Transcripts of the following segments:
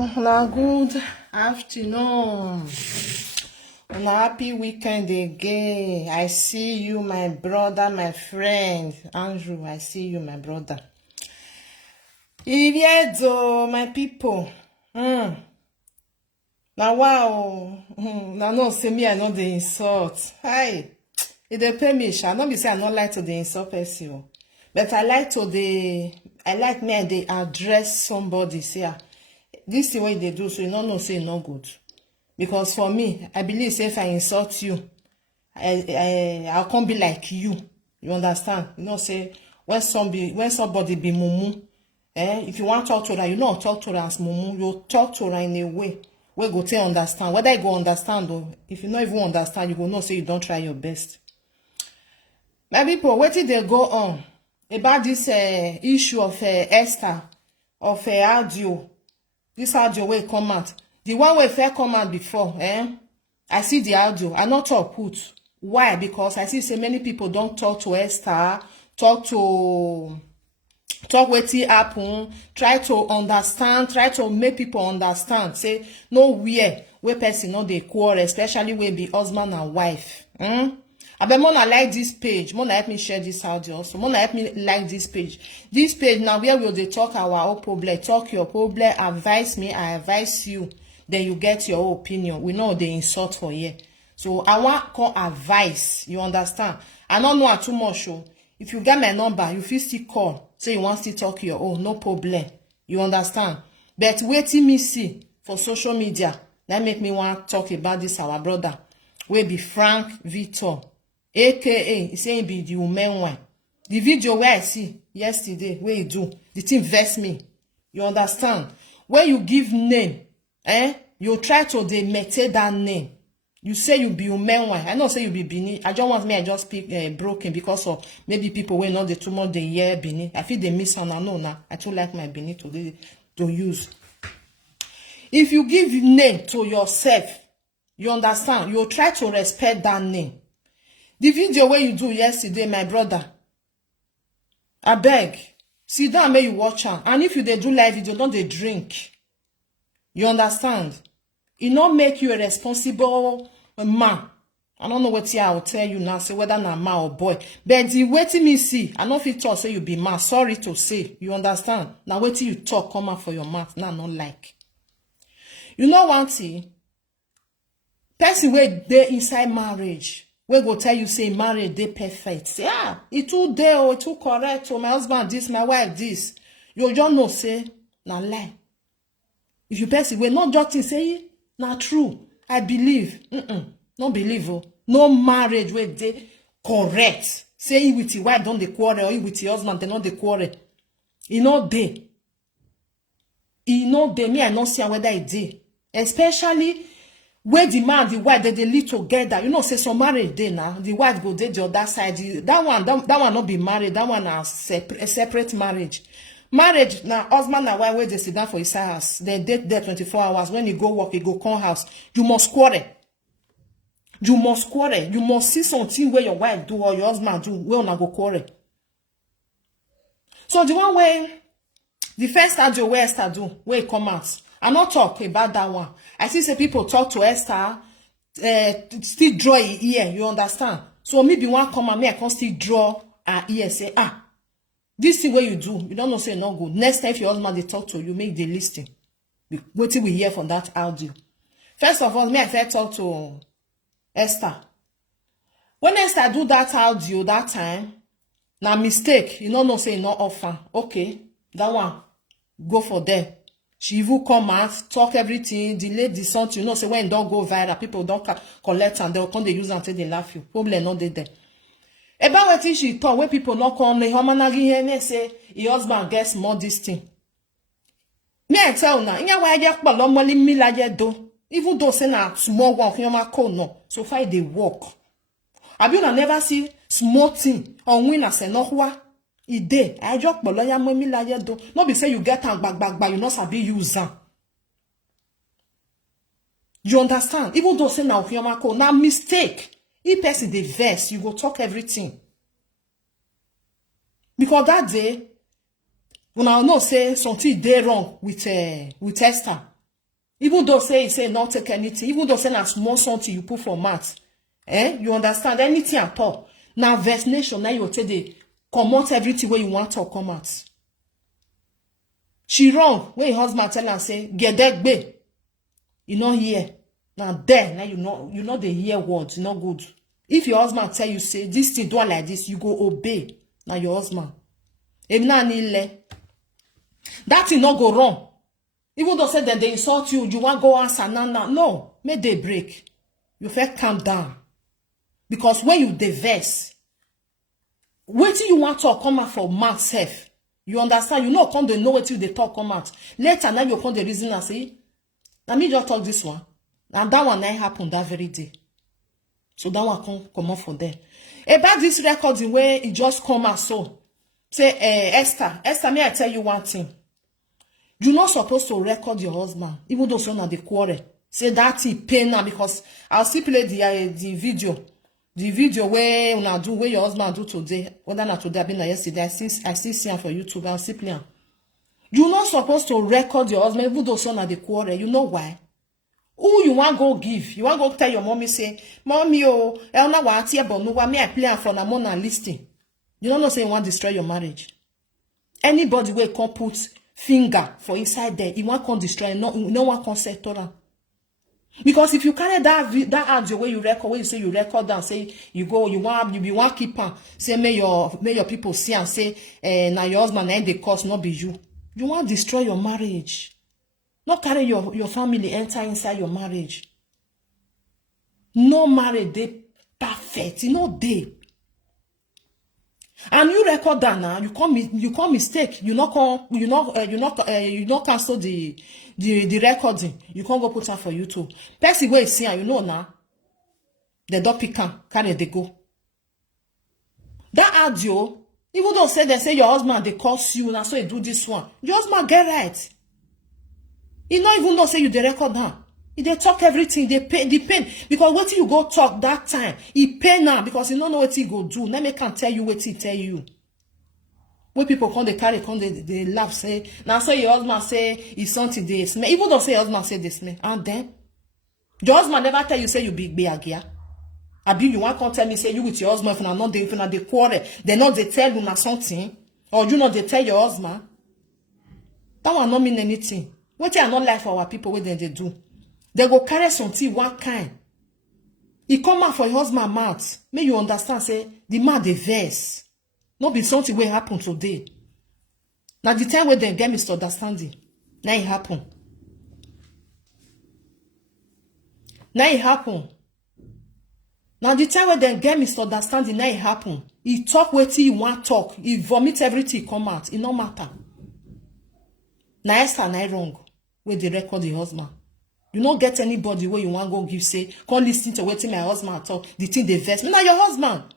Now good afternoon. On a happy weekend again. I see you, my brother, my friend. Andrew, I see you, my brother. Iviedo, my people. Now wow. Now no say me, I know the insult. Hi. It dey pay me, sha. Not be say I not like to the insult person. But I like me and they address somebody. Say, this is what they do, so you don't know say it's not good. Because for me, I believe say if I insult you, I'll come be like you. You understand? You know, say when somebody be mumu, if you want to talk to her, you know talk to her as mumu, you talk to her in a way where go to understand. Whether you go understand or if you not even understand, you go know say you don't try your best. My people, what did they go on about this issue of Esther, of audio? This audio will come out. The one way fair come out before, I see the audio. I not talk put. Why? Because I see so many people don't talk to Esther, talk wetin happen, try to understand, try to make people understand. Say nowhere where person no dey quarrel, especially where be husband and wife. I bet Mona like this page. Mona help me share this audio also. Mona help me like this page. This page now where will they talk our own problem, talk your problem, advise me, I advise you. Then you get your opinion. We know they insult for you. So I want call advice. You understand? I don't know too much. If you get my number, you feel still call. Say you want to talk your own, no problem. You understand? But waiting me see for social media. That make me want to talk about this our brother. We be Frank Victor. AKA, he say he be the woman one. The video where I see yesterday, where you do, the thing vex me. You understand? When you give name, you try to imitate that name. You say you be woman one. I know say you be Bini. I don't want me, I just speak broken because of maybe people will not the too much they hear Bini. I feel they miss on I know now. I too like my Bini to use. If you give name to yourself, you understand? You try to respect that name. The video where you do yesterday, my brother, I beg, sit down, may you watch am. And if you dey do live video, don't they drink. You understand? It not make you a responsible man. I don't know what I will tell you now, say whether na man or boy. But the waiting me see, I don't feel talk say you be man. Sorry to say, you understand? Now waiting you talk come out for your mouth. Now not like. You know one thing? Person where they inside marriage. We go tell you say marriage they perfect. Say it too there or it too correct. So my husband this, my wife this. You just know say na lie. If you person we not just say na true. I believe. No believe. No marriage where they correct. Say with your wife don't they quarrel or with your husband they not they quarrel. You know they. You know they me I not see whether it dey. Especially where the man and the wife they live together, you know, say some marriage day now. The wife go there the other side. That one not be married. That one a separate marriage. Marriage now, husband and wife where they sit down for his house. They date there 24 hours. When you go work, you go come house. You must quarrel. You must quarrel. You must see something where your wife do or your husband do. Where una go quarrel. So the one where the first audio where Esther do, where it come out. I not talk about that one. I see say people talk to Esther, still draw her ear, you understand? So maybe one come and me, I can still draw her ear, say, this is what you do. You don't know say no good. Next time if your husband they talk to you, make the listing. What we hear from that audio. First of all, me I first talk to Esther. When Esther do that audio that time, na mistake, you don't know say no offer. Okay, that one, go for them. She even come out, talk everything, delay the song, you know, say when it don't go viral, people don't collect and they'll come they use until they laugh you. Problem not there. About what she talk, when people not come, they say, your husband gets more this thing. Me I tell now, even though say na small one, no, so far they work. Have you never see small thing, or win as a no ide I just boloya mami la do no be say you get am back you not sabi use am. You understand? Even though say na ofioma na mistake. If person dey vex, you go talk everything. Because that day when I know say something dey wrong with Esther, Even though say not take anything, even though say na small something you put for mouth, you understand anything at all. Now verse nation, now you take the comot everything where you want to come out. She wrong when her husband tell her say get that gbe. You not hear. Now there, now you know the hear words, not good. If your husband tell you say this thing do like this, you go obey. Now your husband. That thing not go wrong. Even though say that they insult you, you want go answer now. No, make they break. You first calm down. Because when you diverse, wait till you want to come out for mouth self. You understand? You know come they know what you they talk come out. Later now you come the reason and say, let me just talk this one. And that one happened that very day. So that one come out for them. About this recording where it just come out so. Say, Esther, may I tell you one thing? You're not supposed to record your husband, even though you're not the quarrel. Say that he pain now because I'll still play the video. The video where una do where your husband do today, whether not today, been yesterday. I still see him for YouTube. I'll still play him. You're not supposed to record your husband, even though you're not the quarrel. You know why? Who you want go give? You want go tell your mommy say, mommy Elna wa ati but no wa me I play am for na mona listing. You don't know say you want to destroy your marriage. Anybody will come put finger for inside there, you want to destroy, no one can settle down. Because if you carry that audio where you record, where you say you record down, say you want keep on, say may your people see and say now your husband and the cause not be you. You want to destroy your marriage. Not carry your family enter inside your marriage. No marriage they perfect, you know they. And you record that now, you come mistake, you not cancel the recording. You can't go put on for YouTube. Person where you see and you know now, the dog pick carry they go. That audio, even though they say your husband they curse you now, so you do this one. Your husband get right. He not even know say you the record now. They talk everything, they pain. Because what you go talk that time, he pain now because he don't know what he go do. Let me can tell you what he tell you. When people come, they carry, come, they laugh, say, now say your husband say it's something they smell. Even though say your husband say they smell. And then, your husband never tell you say you big agia. Abi you want to tell me say you with your husband if you're not they quarrel. They not they tell you something. Or you know they tell your husband. That will not mean anything. What are not like for our people what they do. They go carry something one kind. He come out for your husband mouth. May you understand, say, the man they verse. Not be something will happen today. Now the time where they get misunderstanding. Now it happen. Now it happen. Now the time where they get misunderstanding, now it happen. He talk what he want talk. He vomit everything come out. It no matter. Now Esther now wrong. Where they record the husband. You don't get anybody where you want to go give say, come listen to what my husband talk, the thing they vex. Now your husband.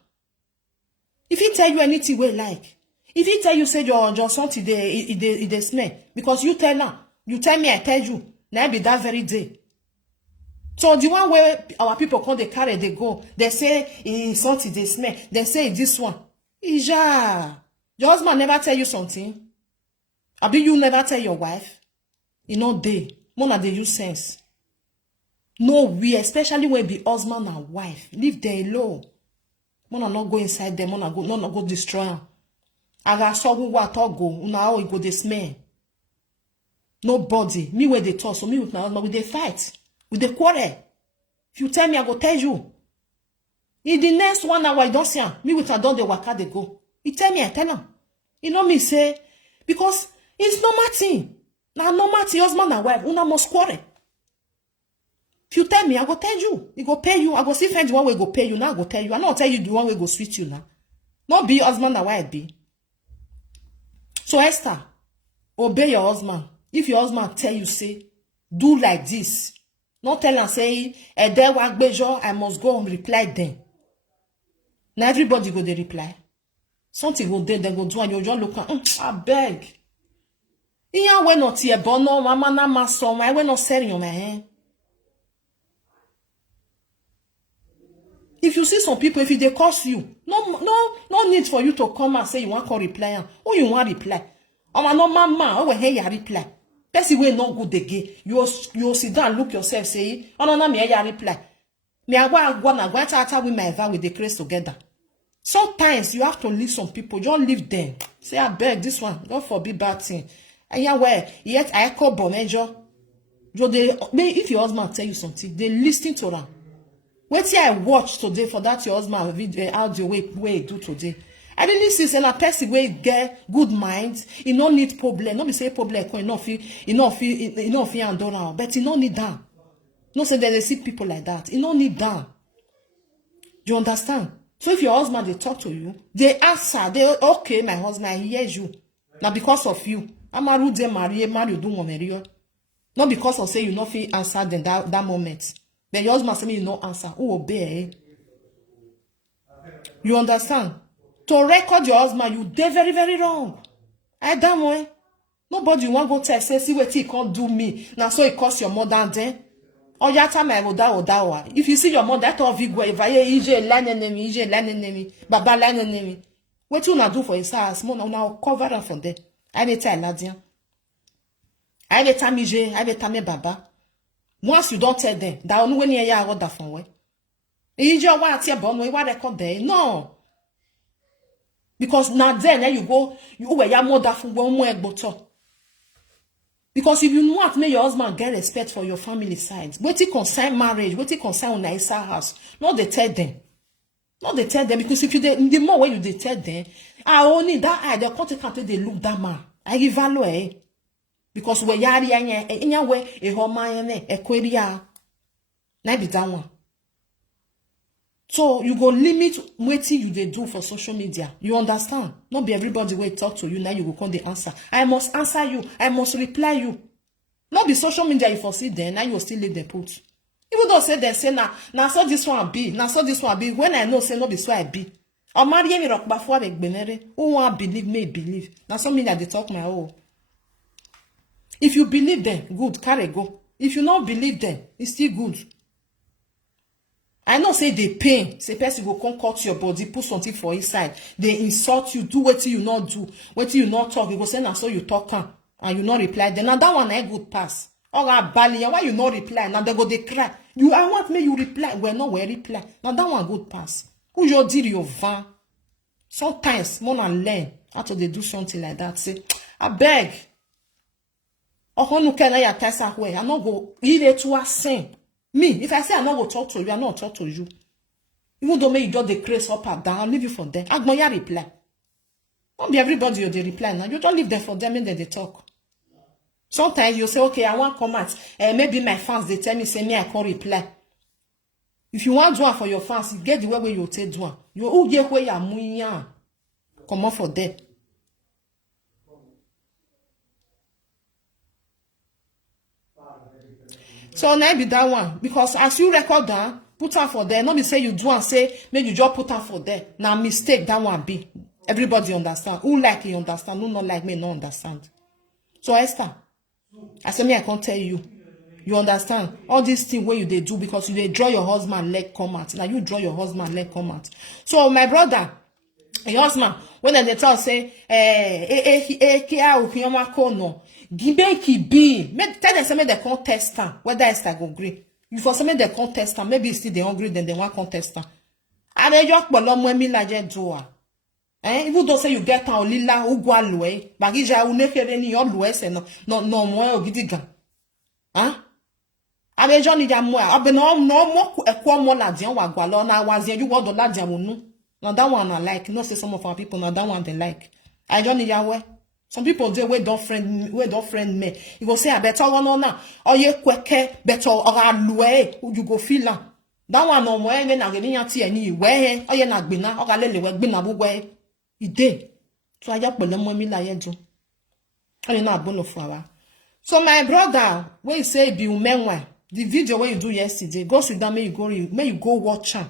If he tell you anything we like, if he tell you say your something they smell, because you tell her, you tell me I tell you, now be that very day. So the one where our people come they carry they go, they say it's something they smell, they say this one. Ija, your husband never tell you something. Abi you never tell your wife. You know they. Mona they use sense. No, we especially when be husband and wife. Leave them alone. Mona not go inside them. Mona not go destroy them. I got saw who what talk go. Now it go they smell. Nobody. Me where they talk. So me with my husband, we they fight. We they quarrel. If you tell me, I go tell you. In the next 1 hour, I don't see him. Me with her done the waka they go. He tell me, I tell him. You know me say, because it's normal thing. Now normal thing, husband and wife, una must quarrel. If you tell me, I go tell you. He go pay you. I go see find the one way go pay you. Now I go tell you. I not tell you the one way go sweet you now. Not be husband and wife be. So Esther, obey your husband. If your husband tell you, say, do like this. Not tell and say, there work bejo, I must go and reply them. Now everybody go they reply. Something go there, they go do and you just look at, I beg. Iya we not here, but no, mama na maso, I we not selling on my hand. If you see some people, if they curse you, no need for you to come and say you want to reply. Or you want reply. Or no mama, or we hear you reply. Person wey no good again. You sit down, look yourself, say, oh no, me ya reply. Me I go na go tata with my van with the grace together. Sometimes you have to leave some people. Don't leave them. Say, I beg this one. God forbid bad thing. And yeah, where yet I call Bonejo. If your husband tell you something, they listen to them. Wait till I watch today for that your husband video audio way do today. I really see say a person wey get good mind, he no need problem. No be say problem come, he no fit handle am, but he no need that. No say they see people like that. He no need that. You understand? So if your husband they talk to you, they answer, they okay, my husband, I hear you. Now because of you, Amaru de marry do marry. Not because of say you no fit answer them that moment. But your husband say me you no answer. Who obey? You understand? To record your husband, you did very, very wrong. I damn way. Nobody want go tell say see what he can't do me. Now so it cost your mother then. Or yata my oda. If you see your mother, that of you go if I ije land enemy, baba land enemy. What you na do for his house? Now cover them for them. I dey tell Ladian. I dey tell ije, I dey tell me baba. Once you don't tell them, that only when you hear that from where. Ije wa ati bon we wa record there. No. Because now then you go, you were your mother for one more bottle. Because if you want make your husband get respect for your family side, what it concern marriage, what it concern on Isa house, not they tell them. Not they tell them, because if you the more way you they tell them, I only that eye, they can't they look that man. I give value because we yari in your way a home a queria. Now be that one. So you go limit waiting you they do for social media. You understand? Not be everybody will talk to you. Now you go come the answer. I must answer you. I must reply you. Not be social media you foresee then. Now you will still leave the put. Even though say they say now so this one be. Now so this one be. When I know say no be so I be. Or marry me rock before they benere. Who want believe me believe. Now some media they talk my own. If you believe them, good, carry go. If you not believe them, it's still good. I know say they pain. Say person go come cut your body, put something for inside. They insult you, do what you not do, what you not talk. You go say now so you talk and you not reply. Then now that one ain't good pass. Or bali, why you not reply? Now they go they cry. I want me you reply. Well, no, we reply. Now that one good pass. Who you deal your van? Sometimes more than learn after they do something like that. Say, I beg. Or no can I test away? I not go eat to a sing. Me, if I say I'm not going to talk to you, I'm not talk to you. Even though you just the craze up and down, I'll leave you for them. I'm going to reply. Don't be everybody you they reply now. You don't leave them for them and then they talk. Sometimes you say, okay, I want comments. Maybe my fans, they tell me, say me, I can't reply. If you want to do it for your fans, you get the way where you take do it. You who get where you're moving. Come on for them. So now be that one. Because as you record down, put her for there. Not be say you do and say, maybe you just put her for there. Now mistake that one be. Everybody understand. Who like you understand. Who not like me not understand. So Esther, I say me I can't tell you. You understand? All these things where you they do because you they draw your husband leg come out. Now you draw your husband leg come out. So my brother, your husband, when they tell say, Gibe ki be, tell them some the contestant whether Esther go agree. If for some the contestant, maybe it's still they hungry then they want contestant. And they just polo mo mi la je do. Even though say you get an lila ou gwa loe, bagija ou nekere ni yon loe se no mo ogidigan. And they just need a mo. Abe no mo ekwo mo la dian wa gwa lo na wazien you want la dian wonu. Now that one I like. You know say some of our people now that one they like. I don't need your way. Some people do we don't friend me. You go say I better one now. Or ye kweke better or alue you go feel am. That one no more any na geni yanti any we or ye na gbina or lele we gbina bu we. Ide. So I just pele mo mi la ye do. And you know abolo flower. So my brother, when you say be umenwa, the video where you do yesterday, go sit down, may you go watch am.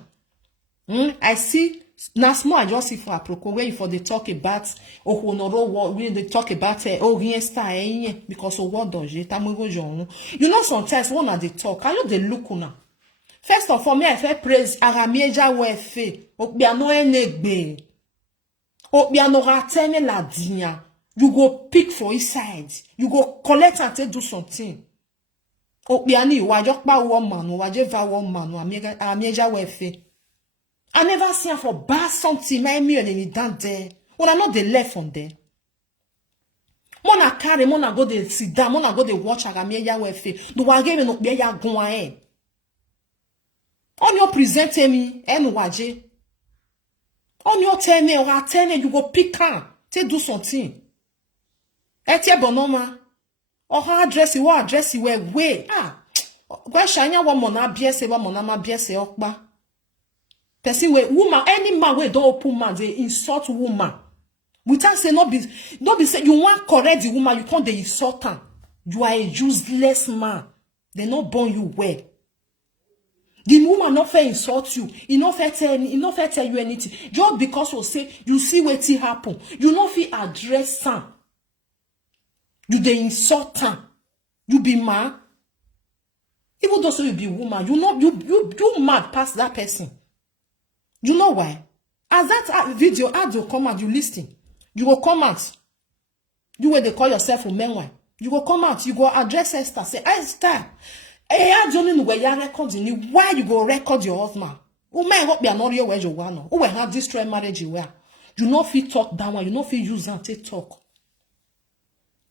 I see. Now small I just see for aproko where you for they talk about we they talk about because of what does it you know sometimes one of they talk I know they look now. First of all me I feel praise aramieja wefe obiano enegbe obiano rateme la dinya You go pick for his side. You go collect and take do something. Okbiani, wajokba woman, wajeva woman, amieja wefe. I never see her for bad something, my me down there. When I'm not the left on there. Mona carry, mona go de sit down, mona go de watch amieja wefe. Do wage no be ya gwan. On your present me, en waje. On your tell me, or tell me, you go pick her, take do something. Etie bonoma. Or her address you address you way. Gwa shanya wa mona biese wa mona ma biese okba. Person we woman, any man we don't open man, they insult woman. Without say not be say you want correct the woman, you can't they insult her. You are a useless man. They not born you well. The woman not fair insult you. He not fair tell you anything. Just because you say you see what happen. You not feel address her. You dey insult her. You be mad. Even though so you be woman, you mad past that person. You know why? As that video ad will come out, you listen. You go come out. You where they call yourself a meanwhile. You go come out. You go address Esther. Say, Esther, I don't know where you recording. Why you go record your husband? Who may hope be an audio where you want. Who will have destroyed marriage you were. You know if you talk that one. You know if you use and take talk.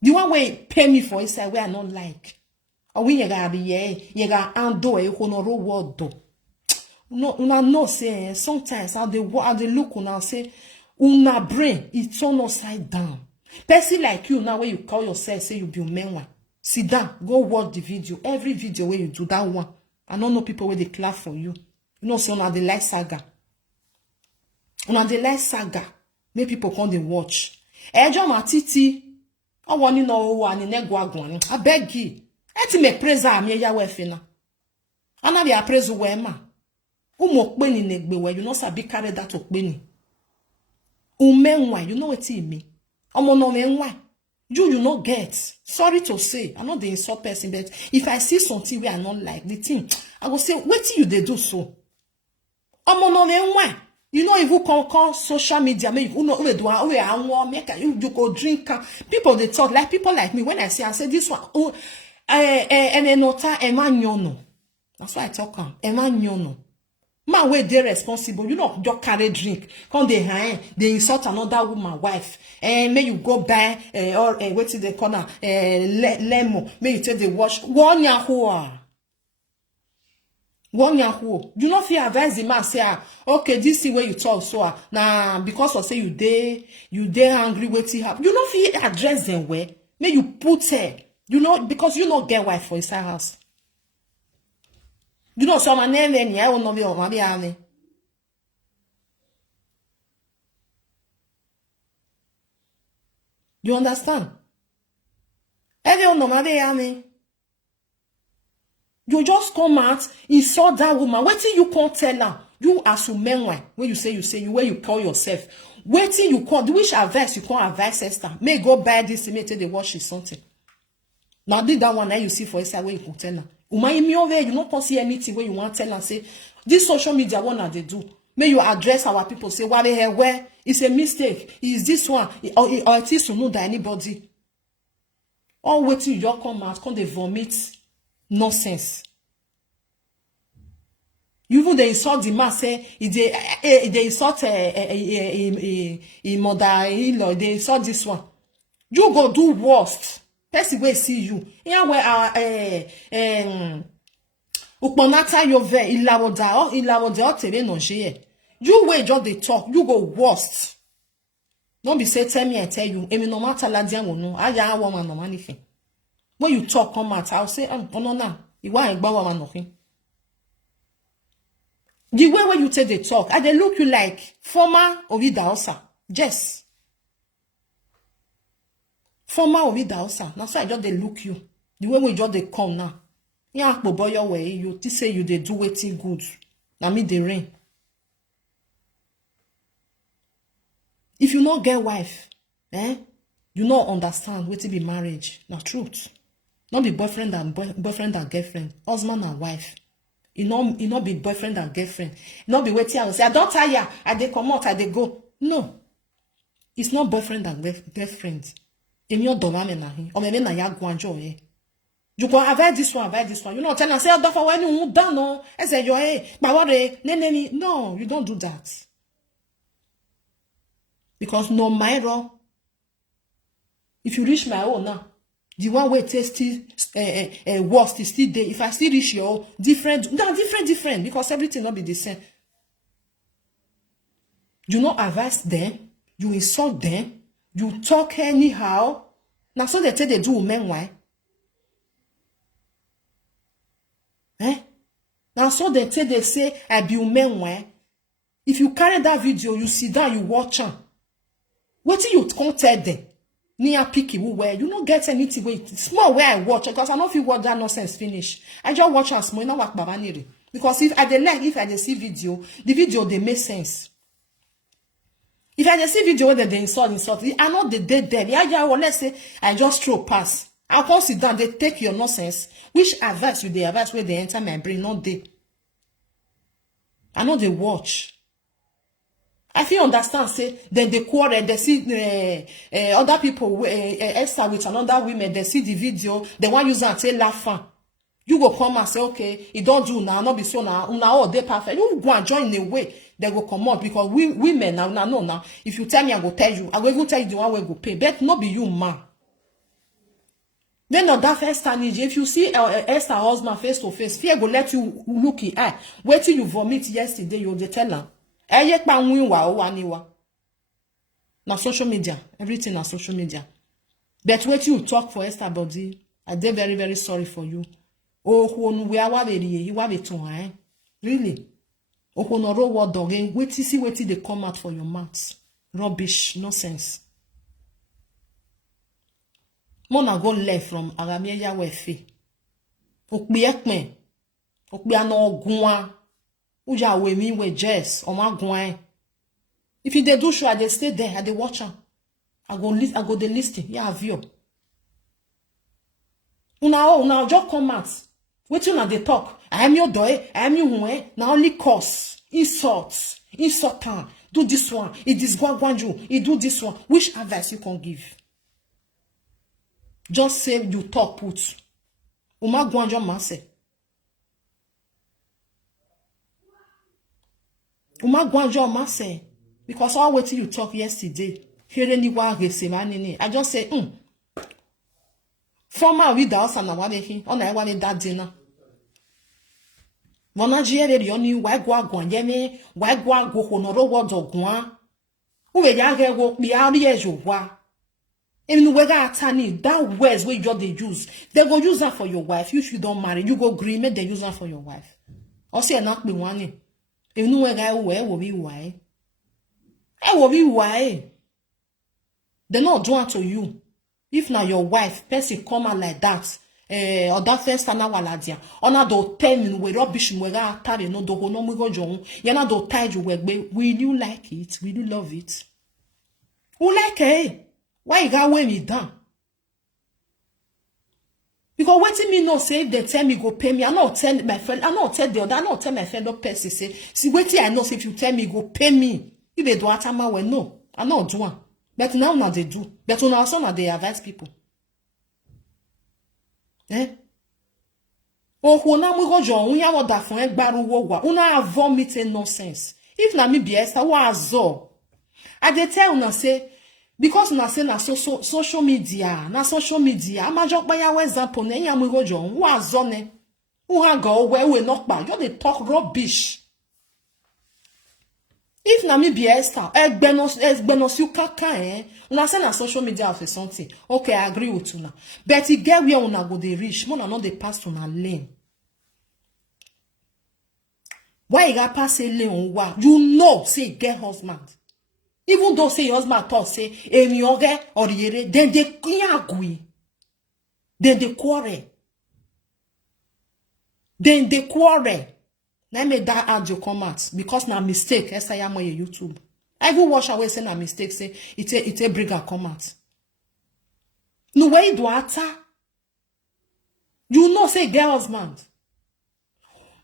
The one way pay me for inside where I not like. Or when you got ando e honoro word do. No, no say sometimes how they look on and say una brain it's turn upside down. Person like you now where you call yourself say you be a man. Sit down, go watch the video. Every video where you do that one. I don't know people where they clap for you. You know, say una the like saga. Una the like saga. Make people come they watch. Ejo matiti. I want to know one in Negwagwan. I beg you. Eti me praise a me ya wefina. Ana be praise we ma. Umokbeni negbewe, you know sabi carry that okbeni. Umenwa, you know what it mean. Omo no menwa. You not get. Sorry to say, I'm not the insult person, but if I see something where I not like the thing, I will say, what you they do so? Omo no menwa. You know, if you call social media, you know, you go drink. People, they talk like people like me. When I say this one, that's why I talk. Man, where they responsible, you know, just carry drink. Come they insult another woman, wife. May you go buy, or wait till the corner, lemon. May you take the wash. One yahoo. One yahoo. You not feel advise the man say, okay, this is where you talk so now because of say you dey angry with it happen. You not feel address them where may you put her. You know because you not get wife for inside house. You know so my name any I will not be on my be. You understand? Everyone know my be. You just come out, insult that woman. Wait till you can't tell her. You as a man, when you say where you call yourself. Wait till you call. Which advice you can't advise Esther? May go buy this, may take the wash is something. Now did that one that you see for inside where you can tell her. You not see anything where you want to tell her. Say this social media one that they do. May you address our people. Say what they have where it's a mistake. Is this one or it is to know that anybody? Or wait till you come out, come they vomit. Nonsense. Even they insult the man say they insult a mother-in-law. They insult this one. You go do worst. Person will see you. Here where uponata yove ilawoda tebe no je. You wait just they talk. You go worst. Don't be say tell me I tell you. Emi no matter la dia no. Aya woman no anything. When you talk, come out, I'll say, oh no, you want to nothing. The way when you take the talk, and they look you like former Ovida Osa. Yes. Former Ovida Osa. That's why I just they look you. The way we just they come now. Yeah, but boy, your way, you say you they do waiting good. Now me they rain. If you not get wife, you not understand what to be marriage. Not truth. Not be boyfriend and girlfriend, husband and wife. You not be boyfriend and girlfriend. Not be waiting and say, I don't tire, I they come out, I they go. No. It's not boyfriend and girlfriend. Emi odoma me na hin. O me na ya gwanjo eh. You go avoid this one, avoid this one. You know, tell us say that for when you done no. I say yo eh, no, you don't do that. Because no matter if you reach my own now, the one way taste worst is still there. If I still reach your own, different, because everything not be the same. You not advise them, you insult them, you talk anyhow. Now so they say they do men why? Now so they say I be men why? If you carry that video, you sit down, you watch them. What do you can't tell them? Near picky where you don't get anything. Wait, small where I watch because I don't feel what that nonsense finish. I just watch and small, not what babaniri. Because if I see video, the video they make sense. If I see video where they insult, I know they dead them. Yeah, well, let's say I just throw pass. I'll come sit down, they take your nonsense. Which advice you they advise where they enter my brain, not they. I know they watch. I feel understand, say, then they quarrel, they see other people extra with another women, they see the video, they want use and say laughing. You go come and say, okay, it don't do now, not be so now, all they perfect. You go and join the way, they go come out because women now, if you tell me, I go tell you, I will even tell you the one way go pay, but not be you, man. Then on that first time, if you see Esther husband face to face, fear go let you look in eye. Wait till you vomit yesterday, you'll tell her. Na social media, everything na social media. But what you talk for Esther body, I dey very, very sorry for you. Oh, we are really. Oh, no row word again. Wait till see what they come out for your mouth. Rubbish, nonsense. Mona go left from Aramia Wefe. Okbiekme. Okbiano Gua. Uja we me we Jess or my gwen. If you they do show, I they stay there, I they watch her. I go the listing. Yeah, view. Una just come out. Wait till they talk. I am your doy, I am you now only curse, insults, insultant. Do this one. It is Guanju. It do this one. Which advice you can give? Just say you talk put. Uma Guanju mase. Uma Guanjo mase because all what you talk yesterday. I just say, former with the house and I want that dinner. Mona jere yoni why go yeme why go honoro word of gwan. Who ya go be out years you wa. Even whether attorney that words where you they use, they go use that for your wife. If you don't marry, you go agree, make they use that for your wife. Or say not be one. If no way guy will be why. I will be why. They not do it to you. If now your wife, person come out like that, or that first time waladia, or not do tell me we rubbish we got carry no do no we go John. You not do tie you will you like it? Will you love it? Who like it? Why you got way me down? Because what me no say they tell me go pay me. I not tell my friend. I not tell the other. I not tell my fellow person say. See what I know say if you tell me go pay me. If they do atama well no. I not do one. But now they do. But now also now they advise people. Oh na we go John. We have what that for baru wowa. Una vomit nonsense. If na me be Esther was zo. I dey tell una say. Because na say na social media, I'm a job by our example, ne ya mwigo John, wa zone, ha go where we not by, you they talk rubbish. If na me be Esther, benos you kaka una say na social media of something. Okay, I agree with you now. But it get where una go dey reach, mona not dey pass to na lane. Why you got pass a lane wa? You know, say get husband. Even though say your husband talk say emioge or yere, then they agree. Then they quarrel. Let me that audio come out because na mistake. Yes, I am on your YouTube. I even watch away say na mistake. Say it's a brigger come out. No way do ata. You know say girl husband.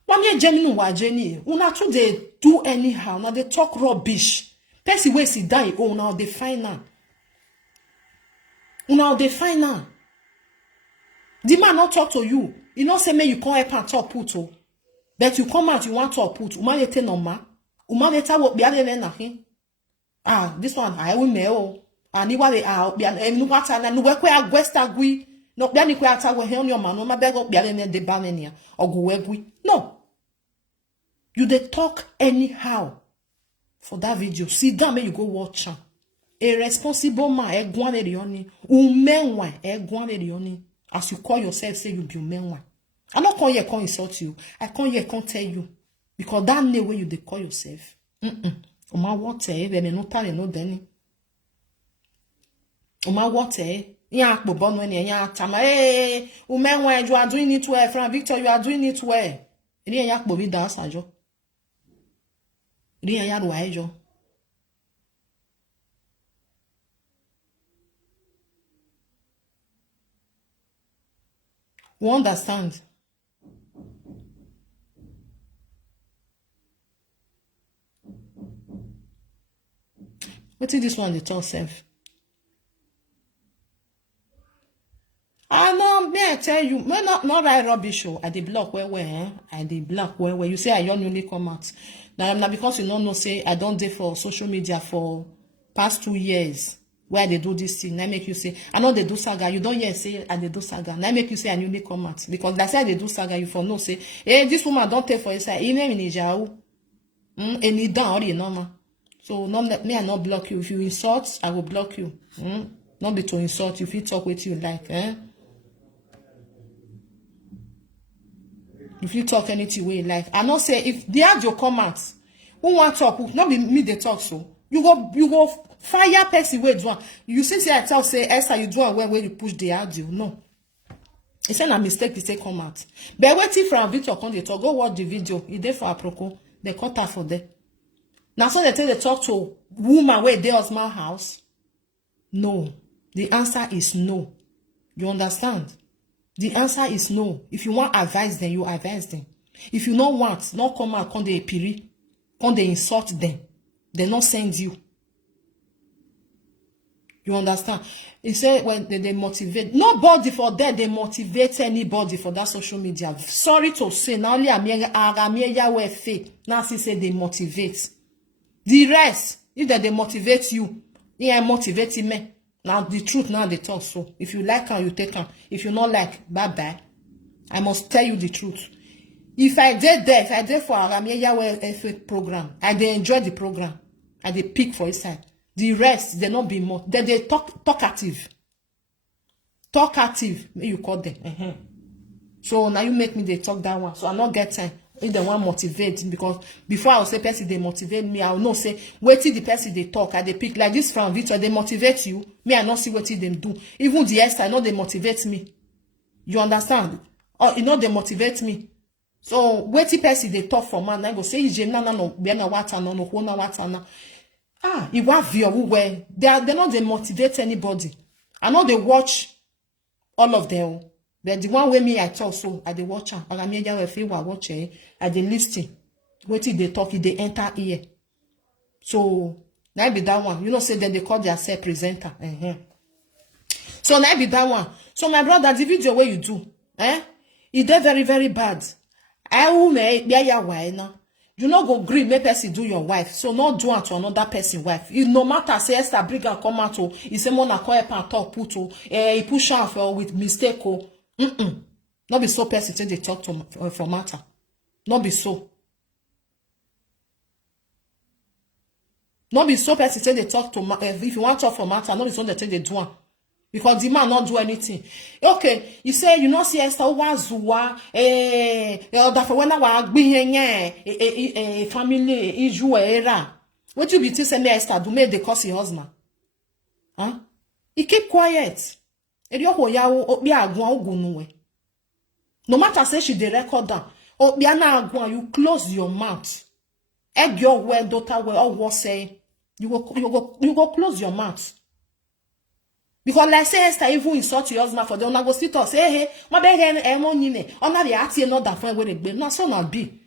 One year Jenny wa Jenny. Una too they do anyhow. Now they talk rubbish. Person wey sit down oh now they find now. Una dey find now. The man not talk to you. You not say, may you come help and talk put. Oh. But you come out, you want to put. Umalete no ma. Umaleta wo biale na hin. Ah, this one, I will mail. And you want to no wata na no wekwe agwesta gui. No biani kwe ata we hen your man. No ma bego biale ne de banenia. Or go wegui. No. You dey talk anyhow. For that video, sit down, may you go watch am. A responsible man, egwane rioni. Umenwa, egwane rioni. As you call yourself, say you be umenwa. I not come here, can't insult you. I come here, can't tell you. Because that name where you dey call yourself. Oma what me no tell no deni. Oma what ya akpo no ene ya tama umenwa you are doing it well, Frank Victor, you are doing it well. Eni ya akpo bi dance ajo. Ri ya ro ajo. We understand. What is this one they talk self? Ah no, me I tell you, me not write rubbish show. I dey block where I dey block where you say I don't only come out. Now because you don't know say I don't dey for social media for past 2 years. Where they do this thing, I make you say, I know they do saga. You don't hear say I they do saga. Now make you say I newly come out. Because that's why they do saga, you for no say, hey, this woman don't take for you say, even in Ijao. And it down already normal. So no, me I not block you. If you insult, I will block you. Not be to insult, if you talk with you like, If you talk anything way like, I not say if the audio come out, who want talk, not be me they talk so. You go fire person way do. You say I tell say Esther you do where you push the audio. No. It's a mistake to say come out. But waiting from Victor come they talk. Go watch the video. He there for Aproko. They cut her for there. Now so they tell they talk to woman where they was my house. No. The answer is no. You understand? The answer is no. If you want advice, then you advise them. If you don't want, not come out, come they piri, come they insult them. They not send you. You understand? He said when they motivate. Nobody for that, they motivate anybody for that social media. Sorry to say, now only Agamia fake. Now she say they motivate. The rest, if they motivate you, yeah, motivate me. Now the truth now they talk so. If you like her, you take her. If you not like, bye-bye. I must tell you the truth. If I did there, if I did for Agamia Yahweh program, I dey enjoy the program. I dey pick for his side. The rest, they not be more. They talkative. Talkative, you call them. So now you make me they talk that one. So I not get time. If they want motivate, because before I will say person they motivate me, I will not say wait till the person they talk. I they pick like this from Victor, they motivate you. Me, I not see what them do. Even the Esther, I know they motivate me. You understand? Or you know they motivate me. So wait till person they talk for man. I go say no be na wata no na wata na. Ah, you want view where they not they motivate anybody. I know they watch all of them. But the one with me I talk so I they watch her. Or I mean if you watch her, I they listen. Wait till they talk, they enter here. So now be that one. You know, say then they call themselves presenter. So now be that one. So my brother, the video where you do, it did very, very bad. I will make ya why now. You not go green, make person do your wife. So not do it to another person wife. It no matter say Esther bring and come out to he say mona call up and talk put he push off with mistake Not be so person say they talk to for matter. Not be so. Not be so person say they talk to if you want to talk for matter, not be so they say they do one. Because the man not do anything. Okay, you say you not see Esther wazua that for when I was being family issue era. What you be say me Esther do make the cause your husband? Huh? He keep quiet. No matter say she the record down. You close your mouth. Egg your word daughter well what say you go close your mouth. Because like say Esther even insult your husband for them, I go sit up say, hey, my beg money, on the ati another friend where they be. Now so not be.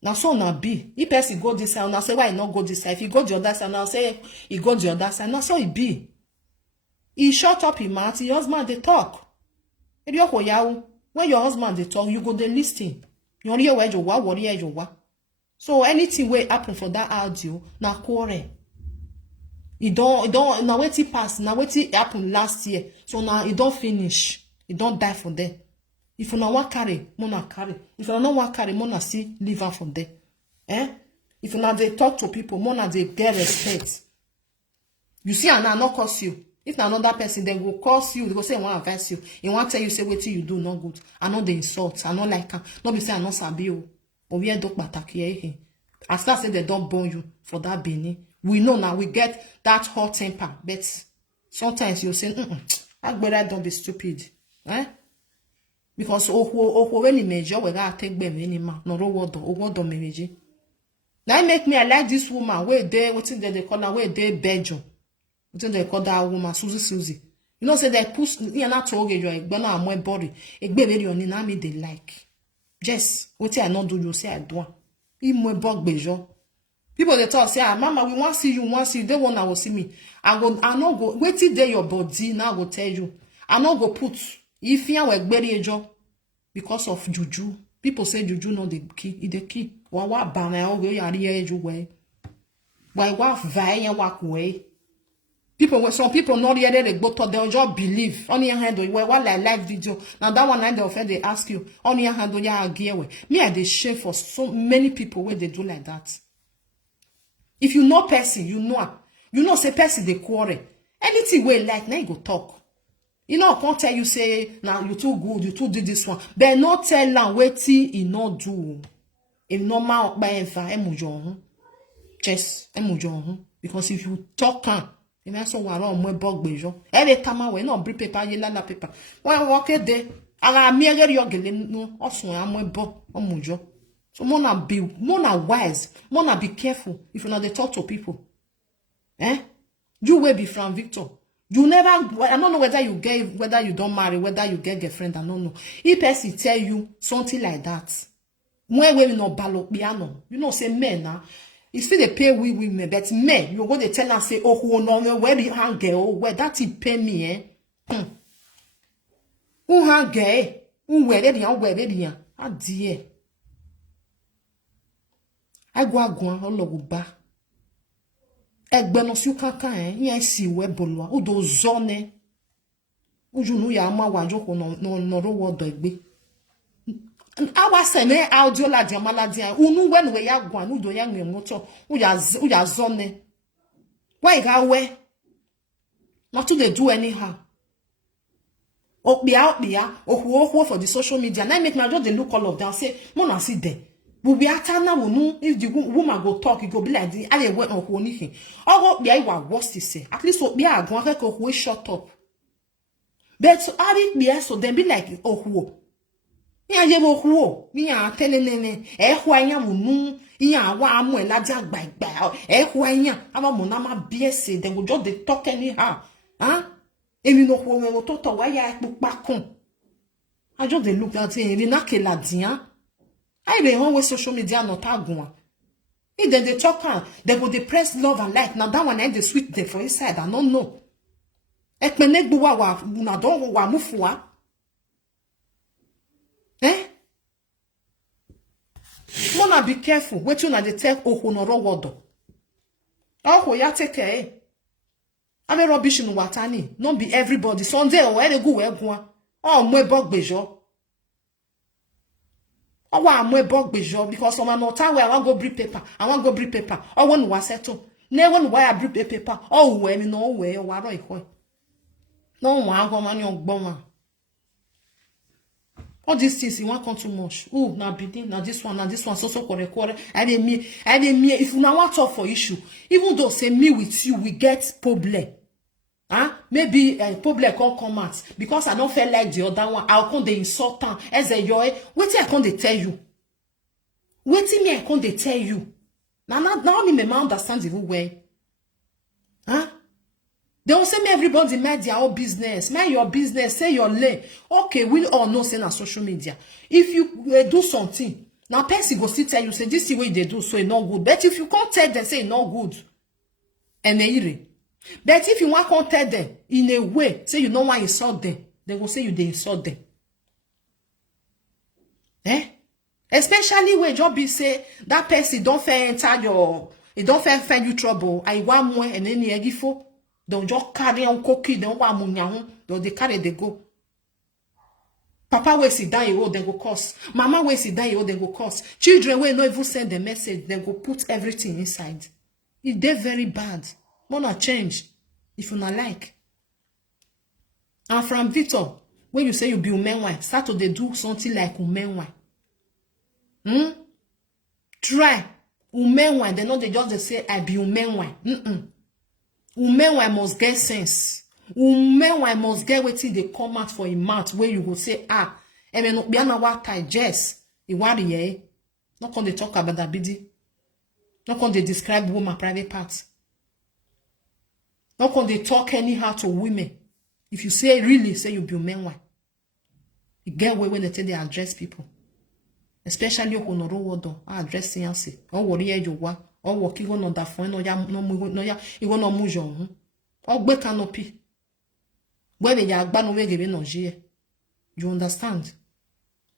Now so not be. If person go this side, now say why not go this side. If he go the other side, now say he go the other side. Now so it be. He shut up his mouth, your husband they talk. When your husband they talk, you go they listen. You only where you wa. So anything will happen for that audio, na quarrel. It don't now wait it pass, now wait it happen last year. So now it don't finish. It don't die for them. If you not want carry, mona carry. If you not want carry, mona see leave her for them. If you not they talk to people, mona they get respect. You see, and I not curse you. If na another person, then go curse you. They go say, I want to advise you. He want tell you, say, what you do, not good. I know the insult. I know like, not be say, I know sabi you. Or we end up bataki. As I say, they don't burn you for that beanie. We know now, we get that hot temper. But sometimes you say, I better don't be stupid. Because when he measure, we gotta take them anymore. No water meji. Now make me, I like this woman. Where they call her, where they Belgium. They call that woman Susie. You know, say they push you not told you a banana and my body. A baby on in army they like. Just what I not do, you say I do. In my bug bejo. People they talk say, Mama, we want to see you, they want to see me. I not go wait till day your body now go tell you. I not go put if you are bury a job because of juju. People say juju not the key, it's the key. What banana way are you way? Why what via walk way? People, when some people not yet they go to they'll just believe. On your hand, what like live video. Now that one they offend they ask you. On your hand, yeah, gear way. Me I they shame for so many people when they do like that. If you know person, you know say person they quarrel. Anything we like, now you go talk. You know, I can't tell you say now you too good, you too did this one. But not tell them waiting he not do. If normal by emujon. Just emujon. Because if you talk il m'a son waro mo bog bejo ele tama we no bri paper ye la paper wa wo ke de ara mi ere yo gele no osun ya mo bo omujo so more na wise, more na be careful if you not dey talk to people. You will be from Victor. You never, I don't know whether you don't marry, whether you get girlfriend, I don't know. If person tell you something like that, when we no balo piano, you know, say men now. It's still they pay we women, but men, you go to tell and say, oh, no, where the hang girl, where that it pay me, Who hang girl? Who where they ah dear. I go all over ba. Egbe no su kankan yan si we bolwa o do zone ujunu ya ma wajo ko no ro wodo egbe awa sene audio la dia mala dia unu we no we ya gwan udo ya nwe moto u ya zone why ga we not to dey do anyhow okbia ohu for the social media na make na just dey look all of them say mo na see there. We be atana wonu if the woman go talk, it go be like this. I went on anything. Oh, be I was worse to say. At least be I go who shut up. But so I did be so then be like oh who. Yeah, you go who. Yeah, telling who I am wonu. Yeah, wa amu elaja gba. Who I am. Ama monama BS then go just they talk anyhow. Huh? And you know who we go talk why ya book back on. I just they look at him. We na ke la dia. I be on with social media not agua. If then they talk they go they press love and like. Now that one ain't the sweet there for inside. I don't know. Ek menek buwa wa na don wa mufua. Mona be careful. Wait till na they take ohonoro wodo. Oh ya take care. I'm a rubbish in watani. Not be everybody. Sunday or where they go where go. Oh my bog bejo. Oh, I'm way bug bejo because someone no time where I want go bring paper. I want go bring paper. Oh, when was settle. Never why I bring paper. Oh, when no way. Oh, why do no one go man young bomber. All these things you want come too much. Oh, now bidding, now this one, so correct. I didn't mean. If you now want talk for issue, even though say me with you, we get problem. Maybe problem can't come out because I don't feel like the other one. I'll come the insult as a joy. Wait till I come they tell you. Wait till me I come they tell you. Now me may understand the way. They will say me everybody mind their own business. Mind your business. Say your lane. Okay, we all know say on social media. If you do something, now person go still tell you say this is the way they do so it's not good. But if you can't tell them say it's not good, and they But if you want to tell them in a way, say you don't want to insult them, they will say you dey insult them. Especially when you be say that person don't fair enter your, it don't fair find you trouble. I want more and any egifo. Don't just carry on cookie, don't want munyahun, don't they carry they go. Papa will sit down you then go curse. Mama will sit down you then go curse. Children will not even send the message, then go put everything inside. It they very bad. Wanna change if you not like. And from Victor, when you say you be umenwa, start to do something like umenwa. Try umenwa. They know they just say I be umenwa. Umenwa must get sense. Umenwa must get wetin they come out for him mouth where you go say eme no bia na wa digest. E worry ye. Not when they talk about that bidi. Not when they describe woman private parts. Not when they talk anyhow to women. If you say really say you be umenwa, you get away when they address people. Especially when you address science. Or worry you wa. Or work you on that phone. No ya you no mujo. Or be canopy. Where they are bad no way giving no jie. You understand?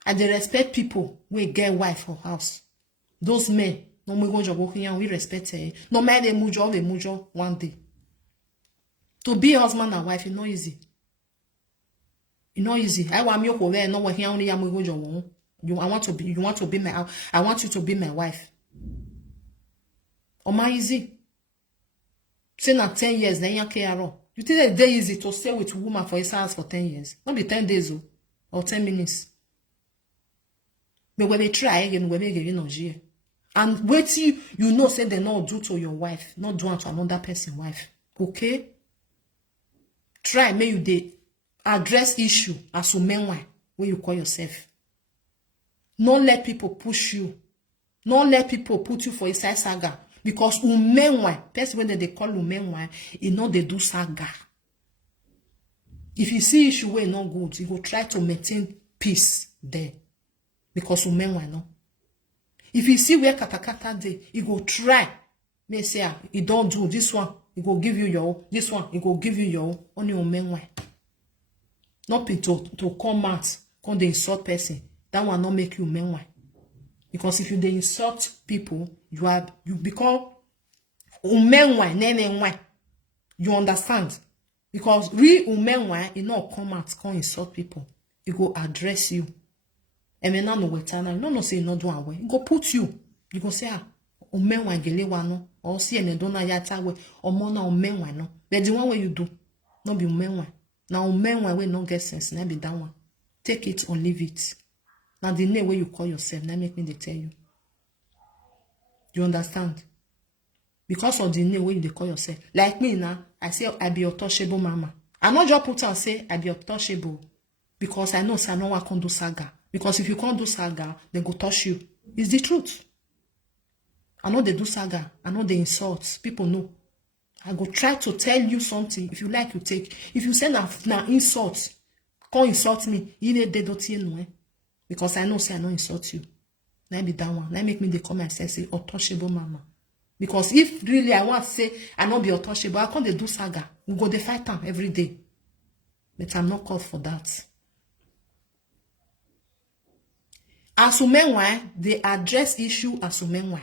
And they respect people we get wife or house. Those men no me go job working and we respect it. No matter they mujo one day. To be husband and wife is not easy. It's not easy. I want you to wear no working only am go job. You want to be my I want you to be my wife. Or my easy. Say na 10 years then you care. You think it's very easy to stay with a woman for his house for 10 years? Not be 10 days or 10 minutes. But when they try again, when they give no year. And wait till you know say they not do to your wife, not do to another person's wife. Okay? Try may you they address issue as umenwa when you call yourself. Not let people push you. Not let people put you for a side saga. Because umenwa, person when they call umenwa, you know they do saga. If you see issue where not good, you go try to maintain peace there. Because umenwa no. If you see where katakata there, you go try. May say, you don't do this one, you go give you your, this one, you go give you your, only umenwa. Not to come out, come they insult person. That will not make you umenwa. Because if you they insult people, you become umenwa, nenenwa. You understand? Because real umenwa, it not come out, come insult people. It go address you. And when no wetana, no say no do away. It go put you. You go say umenwa gelewa no, or see and don't yata we, or mona umenwa no. But the one way you do, no be umenwa. Now umenwa we no get sense, na be that one. Take it or leave it. Now the name where you call yourself, now make me they tell you. You understand? Because of the name where you call yourself. Like me now, I say I be untouchable mama. I not just put and say I be untouchable. Because I know say I know I can't do saga. Because if you can't do saga, they go touch you. It's the truth. I know they do saga. I know they insult. People know. I go try to tell you something. If you like, you take. If you say na insult, come insult me. You need they don't know. Because I know say I don't insult you. Let me that one. Let make me they come and say untouchable mama. Because if really I want to say I not be untouchable, I can't they do saga. We go they fight them every day. But I'm not called for that. As umenwa, they address issue as umenwa.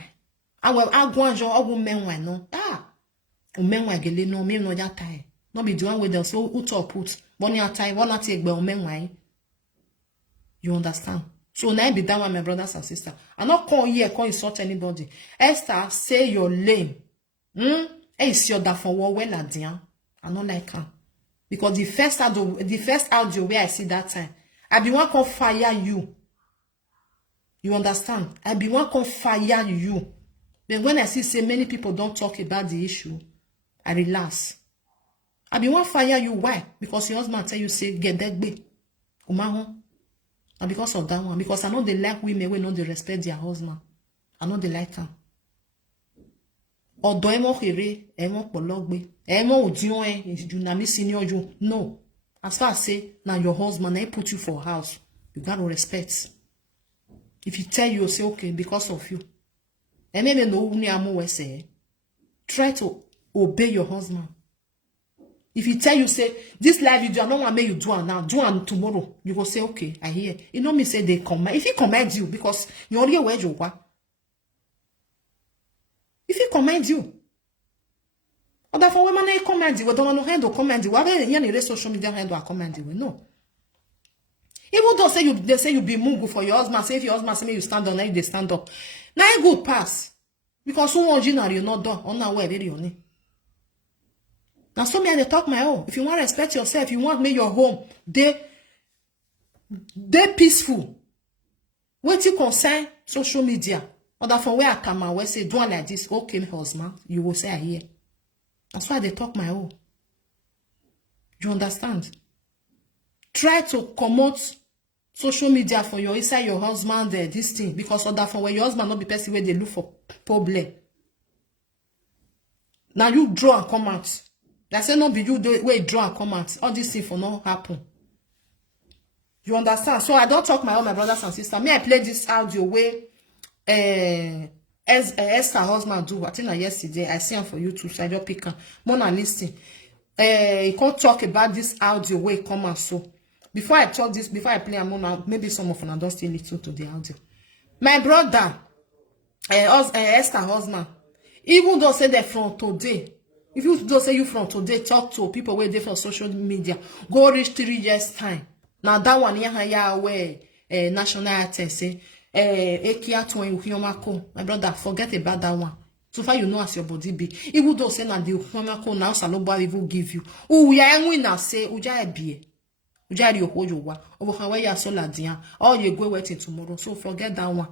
I go and join umenwa no. Umenwa gele no me no jatai. No be the one with them so put. One time, one take be umenwa. You understand? So now be that one, my brothers and sisters. I not come here, come insult anybody. Esther, say you're lame. Hey, see that for what well at the I not like her. Because the first audio where I see that time, I be one come fire you. You understand? I be one come fire you. But when I see say many people don't talk about the issue, I relax. I be one fire you. Why? Because your husband tell you say get that way. And because of that one, because I know they like women, we know they respect their husband. I know they like them. Odo emo here, emo pologbe, emo odion you na me senior you. No. As far as say now your husband they put you for house, you gotta respect. If he tell you, say okay because of you. And maybe no uni amu we say, try to obey your husband. If he tell you, say, this live video, I don't want to make you do it now, do it tomorrow, you go say, okay, I hear. You know me say they comment. If he commend you, because you're already aware you what? If he commend you, or that for women they commend you, we don't know how to commend you. Why any social media handle a commend you? No. Even though they say you be mungu for your husband, say if your husband say me you stand up, now they stand up. Now a good pass. Because someone ordinary you not done, on our way very only. Now so me I talk my own. If you want to respect yourself, you want to make your home they peaceful. What you concern social media. Or that from where I come out, where say do like this, okay, husband, you will say I hear. That's why they talk my own. You understand? Try to promote social media for your inside your husband this thing, because of that from where your husband not be person where they look for problem. Now you draw and come out. That say not be you where you draw and come out. All this thing for not happen. You understand? So I don't talk my own, my brothers and sisters. Me I play this audio way Esther husband do. I think yesterday I see him for YouTube, so I just pick him. Mona listen. He can't talk about this audio way come out so. Before I talk this, before I play Mona, maybe some of them don't still listen to the audio. My brother, Esther husband, even though say they from today, if you don't say you from today, talk to people where they for social media, go reach 3 years time. Now that one yeah where national anthem say Ekia to my brother, forget about that one. So far you know as your body be. Even though say na the Humako now Saloba will give you. Oh yeah, now say uja be. Uja ri owo yowa. Obo kan we ya so ladian. All you go waiting tomorrow. So forget that one.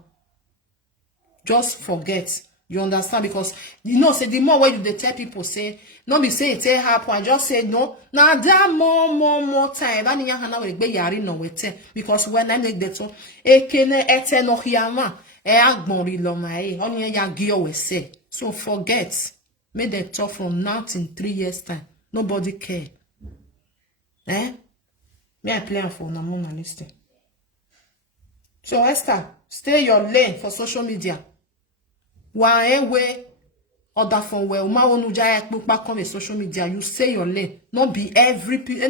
Just forget. You understand? Because you know, say the more when you tell people say, no be say it happen, I just say no. Now there more time. I need hana we be yari no wete. Because when I make that one, ekene ete no hiyama, agbonri lo mai. Only ya giyo we say. So forget. Make them talk from now till 3 years time. Nobody care. Me I play for na mona listen. So Esther, stay your lane for social media. Way other from where come social media, you say your lane. Not be everybody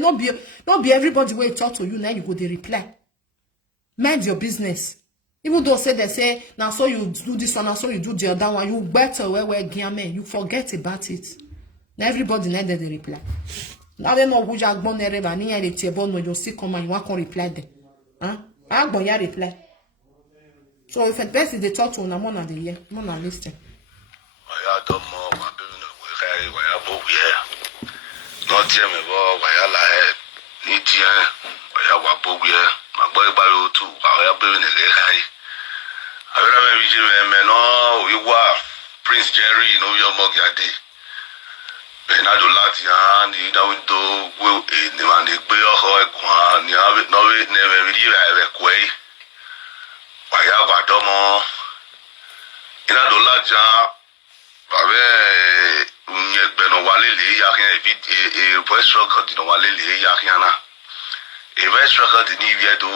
way talk to you now you go the reply. Mind your business. Even though they say now so you do this one, now so you do the other one, you better where you forget about it. Now everybody need the reply. Now they know who just born there, but near the table no you see come and you want to reply them. I go ya reply. So if a person they talk to una more than the year, more than listen. I don't know what doing why I both here. Not tell me why I lie. Need ya, why I walk both here. My boy by you too, I have been in the high. I remember you, no, you were Prince Jerry, no, your mug yadi. And I do lot, and you don't do will in the man, the boy or one, you have it, no, it never really have a way. Waya wadomo ina do laja babe unye gbeno wale le ya kan voice record no wale le ya kan na voice record ni viedo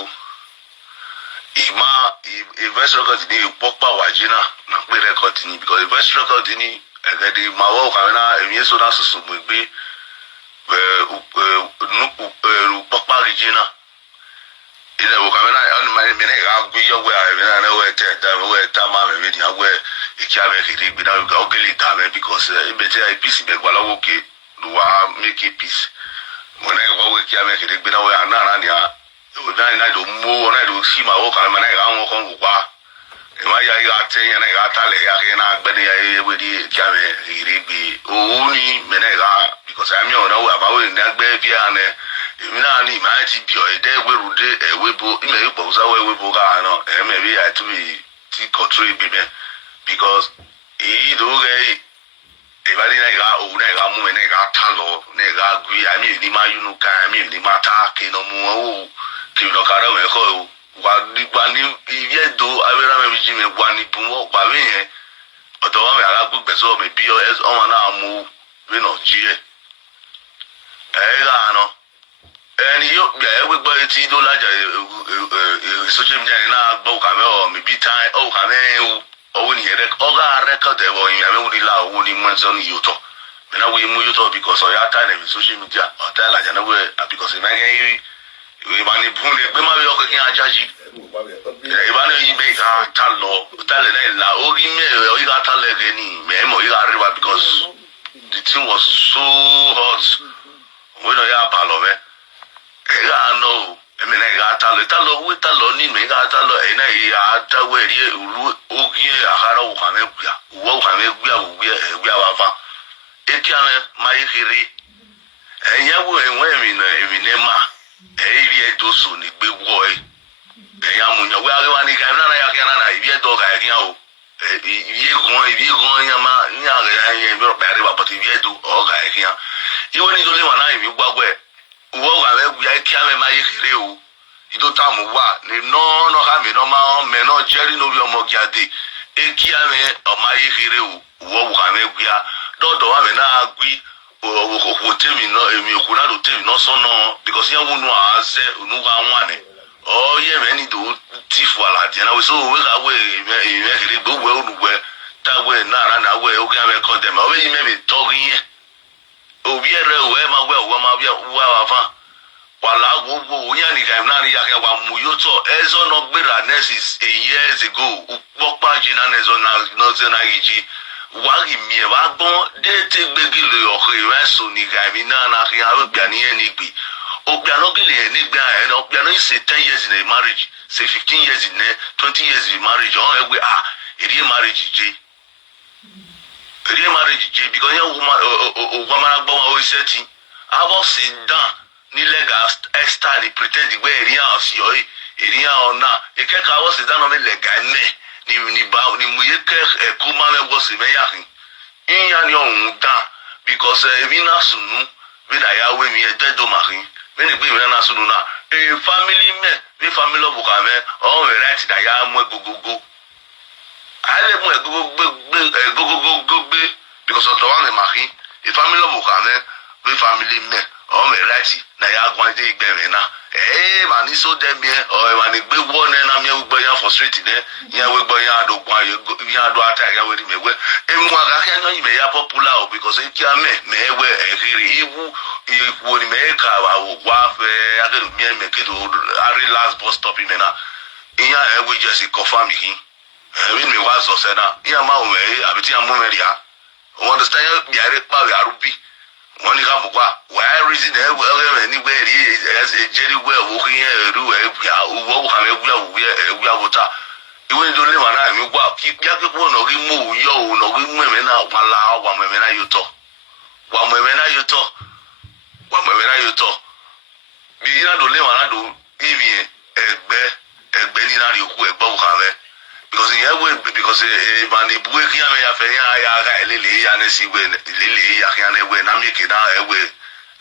voice record ni popa wajina na pe record ni because voice record ni egedi mawo kan na emi so na susu gbe popa regina ina wo kamera on my mene ga gbe yo we a na we te da we ta ma me ni awe ikia me kiri bi na ga ogeli ta me because e be je peace be gwa lawo ke wa make peace when I go we kia me kiri bi na we ana ni a o na do mo na do si ma wo kamera na ga won kon gwa e ma ya ga te ya na ga ta le ya ke na gbe ni ya we di kia me kiri bi o ni mene ga because I am na we ba we na gbe bi ane mina ni ma ti bi o de werude ewebo ime ipo usa webo ga no maybe I to be ti control bi me because e do ge e ba ni na ga o na ga mu ne ga ta lo ne ga gwi ami ni ma yunu ka ami ni ma ta ke no mu o ki lo ka ra we ko wa ni gba ni iye do awera me bi ji me gba ni bu mo gba we yen odo wa me ara gbe so me bi o ma na mu we no ji e ga no and you everybody see do like social media na gbo ka me o mi bi time o ka me o ni record the o yin me o ni la o ni mo so ni yo to Mena we mu you talk because of your time in social media or tell like na we because na can you mani bun le be ma be o ke ajaji e ba no yi be ka talo tale na la o gi me o yi ka tale ke ni me mo yi ka riba because the thing was so hot we no ya palo me e ga no e me na ga talo we talo ni me ga talo e na ya ta we ri ulu o gi ahara o ka me gua wo ka me gua wa fa etiame mayikiri enyawo enwe mi ne ma eri edoso ni gbegwo enyamunya we arewa ni ga na ya kana na ibi edo ga yan o ibi gon yan ma nya ga yan mi ro pare ba but ibi edo o ga yan iwo ni do le wa na ibi gbagbo wo ga me gbu ya etiame mayikiri o ido tamu wa ni no ha me no ma me no jeri no bi omo giade etiame o mayikiri o wo ga me gbu ya dodo wa me na agui o temi no emi okuna do temi no so no because yan wonu aze unu ga nwane o ye me ni do tifu ala je na we so we ga we me kiri go we unu we ta we na we o ga me condemn o we me be talk yin o bi ere we ma bi wa fa wala go yan ni ga na ri ya ke wa mu yo to ezo no gbera next years ago upopa jina nezo no ze na yiji wagi mi wa gbon de te gbegi le o re so ni ga mi na kin a bia ni eni gbe o bia no gele ni gba e o bia no say 10 years in a marriage say 15 years in 20 years in marriage on e we eri marriage je because yan o mara gbo wa o seti abo sit down ni legal extra ni pretend gbe eri an si o eri an ona e ke ka wo sit down no legal ne ni ba ni mu ye ke ku ma me go se me ya hin in ni ohun da because we na sunu we na ya we mi e dedo ma hin me ni gbe mi na sunu na family me we family of ka me o we right da ya mu gogogo ale mu gogogo because of the one ma hin family of ka me we family me o me right na ya gwan de igbe mi na ma ni so dem bien o ma ni gbe wo na mi ugbo yan for street ne yan we gbo yan adogbo yan ado ata ya we ri mewe emu aga ka yan yi me ya popular o because e ki ame me we ehiri iwu iwu ni me ka wa wo gwa fe akedu mi me kedu ari last bus stop me na yan e we just confirm hin we me was so say na yan ma o me abiti yan mo me ria o understand ya re pa we arubi wọ́n ní ká mọ̀ pa wàá reason ẹ̀wẹ̀ nígbà rí ẹ̀jẹ̀rí wẹ̀ wò kí yẹn ẹ̀rú ẹ̀gbìà owó wò kàwé gbìà wò ẹ̀gbìà wò ta ìwé ní dolé màá náà mi gbà kí yàgbẹ́pọ̀ nọ̀gí mú òwúyọ̀ òun nọ̀gí mú ẹ̀mẹ́ náà wà lá wà mọ̀ ẹ̀mẹ́ náà yóò tọ̀ bí iná dolé màá náà do ibi yẹn ẹgbẹ́ ní náà rí òkú ẹgbẹ́ wò kàwé because yẹn wẹ̀ because ìbànú ìbúwé kí yàmẹ́ yàfẹ́ yà ká ẹlẹ́lẹ́ yà ní sí wẹ̀ lẹ́lẹ́ yà kí yàn ẹwẹ́ náà mẹ́kẹ́ náà ẹwẹ́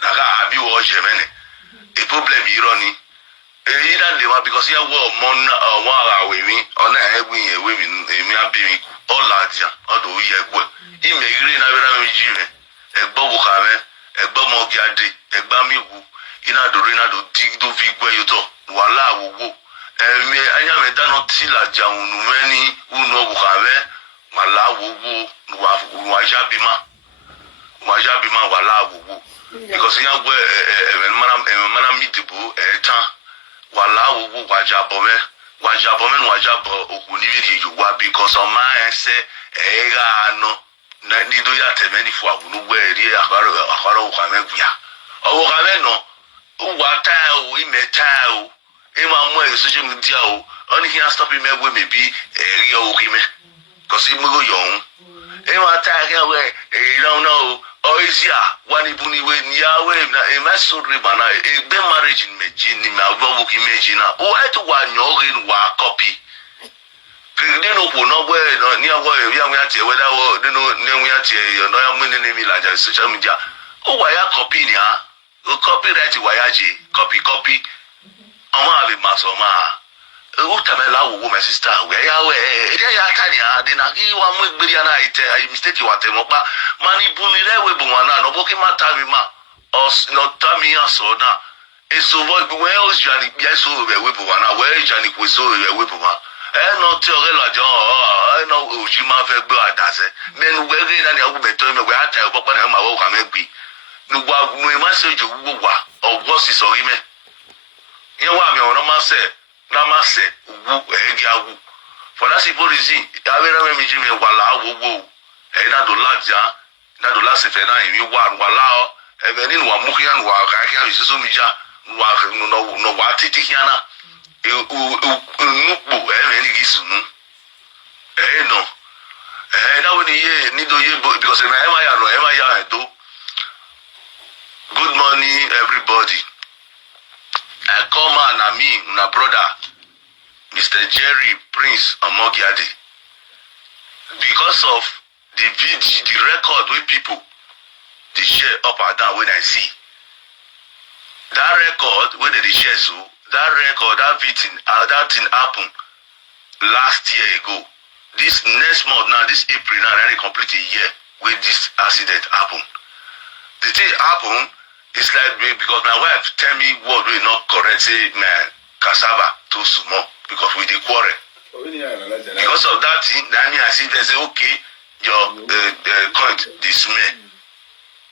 nàkà àbí wọ́ ọ̀jẹ̀ mẹ́nẹ̀ a problem yìí rọ ni èyí náà lè wá because yẹn wọ ọmọ ara àwẹ̀ mi ọ̀nà ẹ̀wẹ̀ yẹn ẹ̀wẹ̀ mi èmi àbí mi ọ̀là àdìyà ọ̀dọ̀ òye ẹ̀gbẹ́ ìmẹ̀ ìrírí náà wẹ́rẹ́ mi jí rẹ̀ ẹ̀gbọ́ wò kà mẹ́ ẹ̀gbọ́ mọ́gí adé ẹ̀gbá mi wù iná dòrí náà tó fi gbẹ́ yóò tọ̀ wàhálà àwòwò ẹ̀mí ayáwé dáná tí làjà ònù mẹ́ni ònù ọ̀bùkàwẹ́ wàhálà àwòwò wàjábìmá wàhálà àwòwò because yẹn gbọ́ ẹ̀mẹ́mẹ́nà mi dìbò ẹ̀ẹ́tàn wàhálà àwòwò wàjábọ̀ mẹ́nu wàjábọ̀ òkú níbi ìyòwà because ọmọ ẹsẹ̀ ẹ̀ẹ́gà àná nídó yàtẹ̀ mẹ́ni fún àwòlúgbọ́ ẹ̀rí àkọ́rọ̀ òkàwẹ́ gbìyà ọ̀wọ́kàwẹ́ nà ó wà táyà o ìmẹ̀ táyà o ema mo e social media o oni can stop me we maybe eri o ki me cause mo go yon ema ta ga we don't know o isia wani buni we ni ya we na e maso riba na e be marriage in meji ni ma gbo ki meji na o e to wa nyo ri wa copy kide no po no we no ni awo e ya we ati we da wo no ne we ati e no ya mo ni mi la ja social media o wa ya copy ni ha o copyright wa ya ji copy ọmọ àbí masọmọ ó tẹ̀mẹ́ láwòwò my sister wẹ̀ yà wẹ̀ ẹ̀ẹ́dẹ́ yà tani àdé náà kí wọ́n mú ìgbéri àná àìtẹ́ àyè mistake wà tẹ̀mọ́ pa máa ní bùnmi lẹ́wẹ̀ bùn wọn náà lọ́bọ́ kí má ta mi mà ọ̀tá mi yàn sọ̀ náà èso bọ́ ìgbìmọ̀ ẹ̀ ó jà ní bí ẹ̀sọ́ rẹ̀ wẹ̀ bùn wọn náà wẹ̀ jà ní kò èso rẹ̀ wẹ̀ bùn wọn ẹ̀ náà tí ọ̀rẹ́ làjọ ẹ̀ náà ò ujima fe gbe adase men we ge na ni awu beto me we ata popo na ma wo ka me gbe nu gwa nu ma se jo wo wa owo si so ri me yen wa mi ono ma se na ma se wu e gi awu for that simple reason awe na me ji me wala wo e na do laja na do la se fe na yin wa wala e ni wa mu kian wa ka kian so mi ja wa no wa titi kiana nukpo ni gisunu no that when ye need to ye because na ya do. Good morning everybody. I come and me my brother Mr. Jerry Prince Omogiade because of the video, the record with people they share up and down when I see that record when they share so that record that thing happened last year ago. This next month now, this April now, I complete a year with this accident happened. The thing happened is like because my wife tell me what we not correct, say man cassava too small because we the quarrel. Because of that thing, that mean I see they say okay, your coin the smell.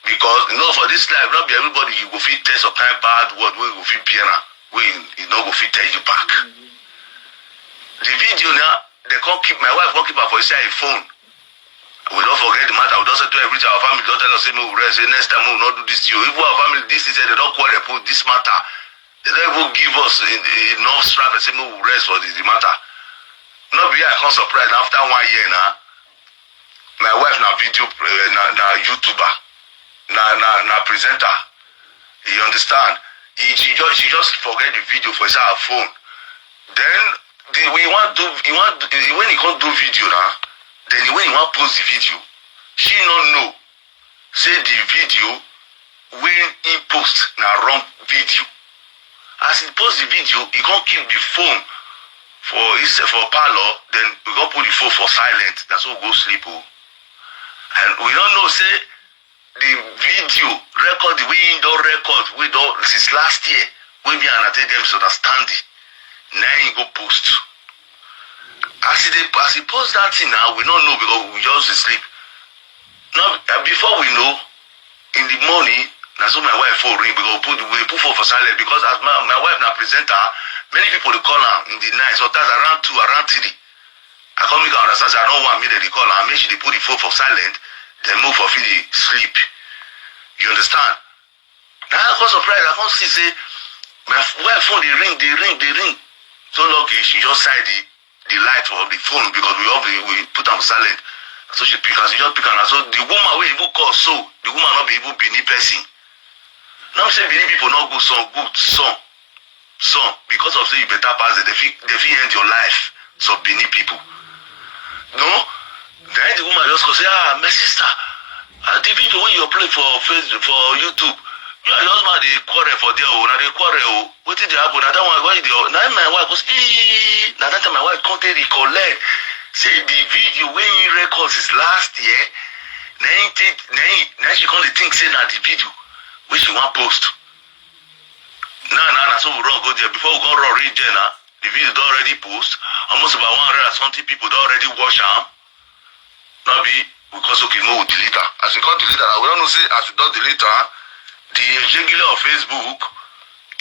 Because you know for this life, not be everybody you go fit test some kind of bad word we go fit bear we you know go fit tell you back. The video now. They can't keep my wife can't keep her for a phone. We don't forget the matter. We don't say to everything our family don't tell us say no rest. Say next time we will not do this to you. Even our family this is they don't call they put this matter. They don't even give us enough strap and say no rest for this matter. Not be I can't surprise after 1 year now. My wife now video na YouTuber, na presenter. You understand? She just forget the video for her phone. Then when he can't do video now, then when he want post the video, she don't know. Say the video when he post na wrong video. As he post the video, he can't keep the phone for parlor, then we gonna put the phone for silent. That's how we go sleep. And we don't know say the video record the way he don't record we don't since last year. We be annotate them misunderstanding. Now he go post. As he post that thing now, we don't know because we just sleep. Now before we know, in the morning, that's what my wife phone ring because we put phone for silent because as my wife now presenter, many people they call her in the night. So that's around 2, around 3. I come make her understand. I don't want me that they call her. I make sure they put the phone for silent, then move for the sleep. You understand? Now I got surprised. I can't see say my wife phone they ring. So lucky she just side the light of the phone because we put them silent. So she pick and she just pick and so the woman will even call so the woman not be able to be any person. Now I'm saying many people not good son because of say you better pass it, they feel end your life. So Bini people. No? Then the woman just go say, my sister, the video when you play for Facebook for YouTube. You are just man they quarrel for there, now they quarrel. What did they happen? I don't want to go. Now my wife goes, now that my wife can't recollect. Say the video when he records is last year. Now she can't think say that the video which she want post. Now so we run go there before we go run read there now. The video already post. Almost about 100 and something people already watch them. Now be because okay, no delete her. As we can't delete her, we don't know say as we don't delete her. The regular of Facebook,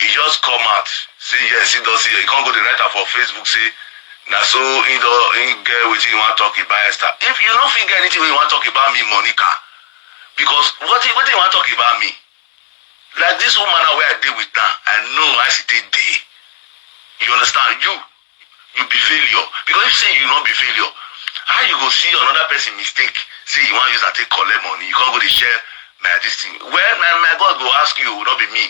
he just come out, say yes, he does see. He can't go to writer for Facebook, say, now so he get what you want to talk about stuff. If you don't think anything you want to talk about me, Monica, because what do you want to talk about me? Like this woman where I deal with now, I know I see they day. You understand? You be failure. Because if say you not be failure, how you go see another person mistake, say you want to use and take collect money, you can't go to share this thing. Well, my God go ask you, will not be me.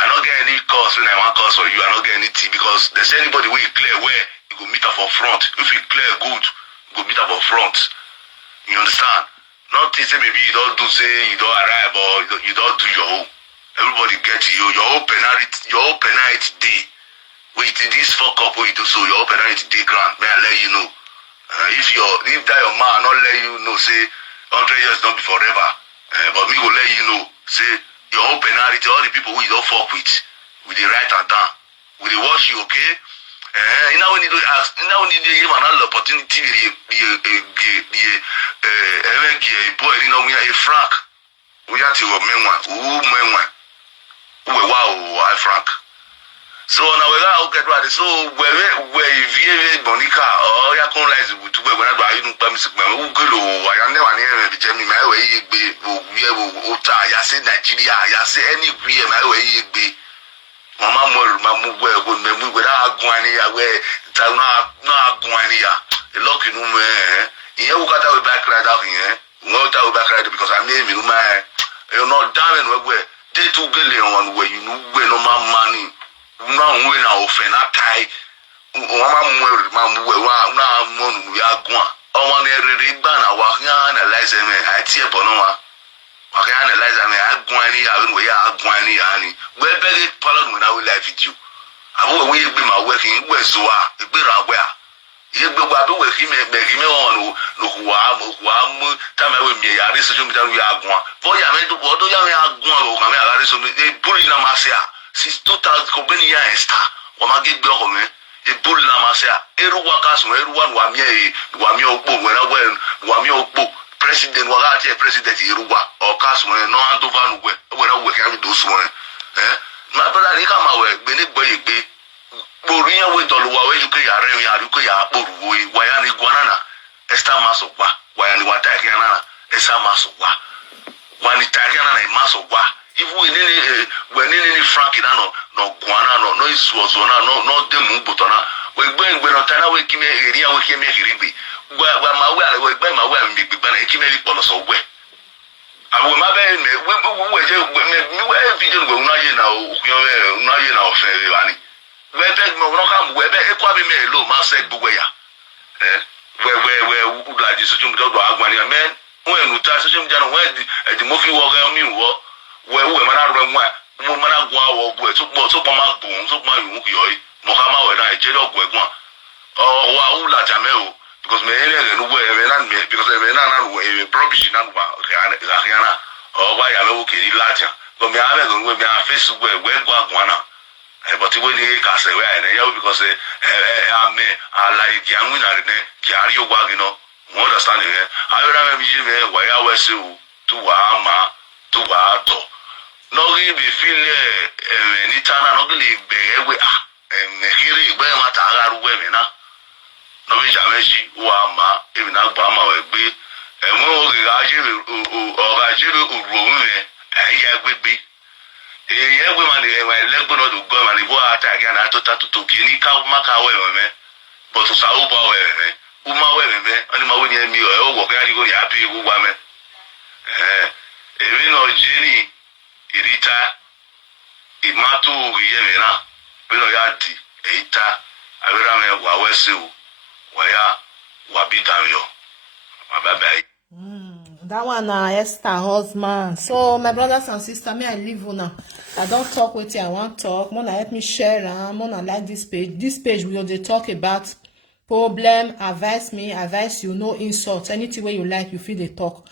I don't get any cause when I want cause for you. I don't get anything because there's anybody who clear where you go meet up for front. If you clear good, you go meet up for front. You understand? Not to say maybe you don't do say you don't arrive or you don't do your own. Everybody get you. Your own penalty day. Wait, this fuck up what you do so your own penalty day grant. May I let you know. If that your man not let you know, say 100 years don't be forever. But me go let you know, say your own penalty, all the people who you don't fuck with the write and down, with the watch you, okay? Now we need to ask, now we need to give another opportunity, boy ni no me a frank. We are to menwa, menwa. Wow, I frank. So now we got okay right. So where vie bonica or ya kon lies with to when I do permit me who go I never near the Germany my way be ota ya say Nigeria ya say anywhere my way be mama mo mamu we go me we da agwani ya we ta na agwani ya the lock you me here we got we back right out here no ta we back right because I'm name you my you know darling we they 2 billion one way you know we no money na onwe na ofe na tai mama mwe na monu ya gwa onwa na eriri gba na wa ya analyze me atie bono wa ya analyze me agwa ni ya we ya agwa ni ya ni we be follow me na we live video abo we gbe ma we kin we so a gbe ra gbe a ye gbe gba be we ki me on no wa mu ta me we mi ya ri so mi ta we agwa bo ya me do ya me agwa o ka me ya ri so mi e buri na ma se a since 2000 company ya esta wa ma ge gbe o me e buri na ma se a eru wa ka so eru wa mi ogbo wa mi ogbo president wa ga ti president eru wa o ka so no ando va nu we na we ka mi do so ma brother ni ka ma we gbe ni gbo igbe boru yan we dolu wa we ju ke ya re mi ari ko ya boru wo wa ya ni gwanana esta maso kwa wa ya ni wa ta ke na esta maso kwa wa ni ta ke na maso kwa ifu ni frank na no gwana no izuozo na no demu butona we gbe no tana we kime eri ya we kime hirigbe gba ma we ale we gbe ma we mi gbe na kime ri polo so we awo ma be me we je mi we video we una ye na okuyan we una ye na ofe we ani we be mo no ka we be ekwa bi me lo ma se gbogbo ya we u la ji so chum do agwani amen we nu ta so chum jana we di mo fi wo ga mi wo we mana ro nwa mo mana gwa wo gwe so ma gbon so ma yu ku yoyi mo ka ma we na je lo gwe gwa o wa u la jame o because me ele no we me na me because me na we rubbish na wa ga na o wa ya me wo kiri laja go me ave go me a face we gwa gwa na but we ni ka se we na ya because me ala igi anwi na ne ki ari o gwa gino mo understand eh ayora me bi me wa ya we se o tu wa ma tu wa to no gi be feel ni tana no gi be ewe me hiri gbe ma ta agaru we me na no bi jameji wa ma e mi na gba ma we gbe mo o ga jiri o ga jiri uru me ya gbegbe ye gbe ma ni we legbo no do go ma ni bo ata ga na to to ki ni ka ma ka we me but sa u ba we me u ma we me ani ma we ni mi o wo ga ri go ya pi gu wa me èmi náà jí ní ìríta ìmátò òrìyẹ mìíràn bí náà yá di èyí ta àwẹ́rẹ́ àmì wà wẹ́sẹ̀ o wàyà wà bí dàmíọ̀ wà bàbá yìí. That one na Esther husband. So my brothers and sisters, me I leave una. I don't talk with you. I want talk. Mona help me share am. Mona like this page. This page we dey talk about problem. Advise me, advise you. No insult. Anything wey you like, you feel dey talk.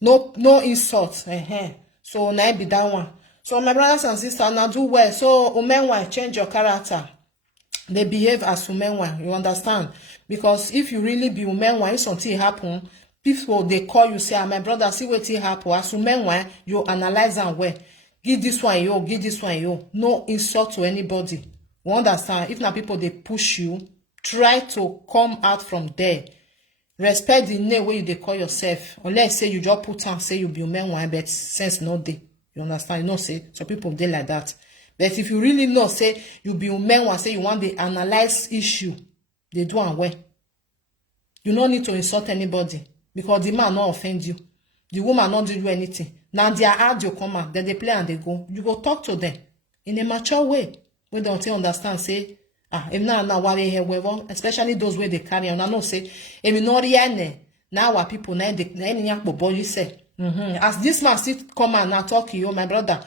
No insult. So now be that one. So my brothers and sisters, now do well. So umenwa, change your character. They behave as umenwa. You understand? Because if you really be umenwa, if something happen, people they call you say, my brother, see what happen. As umenwa, you analyze and well. Give this one yo, give this one yo. No insult to anybody. You understand? If not people they push you, try to come out from there. Respect the name where you they call yourself. Unless say you just put on say you be man one, but sense no day. You understand? You know say some people they like that. But if you really know say you be man one, say you want to analyze issue, they do and well. You don't need to insult anybody because the man not offend you, the woman not do you anything. Now their audio come out, then they play and they go. You go talk to them in a mature way. We don't understand say. If now worry here, especially those where they carry on. I know say, if no now what people now they you say. As this man still come and now talk to you, my brother.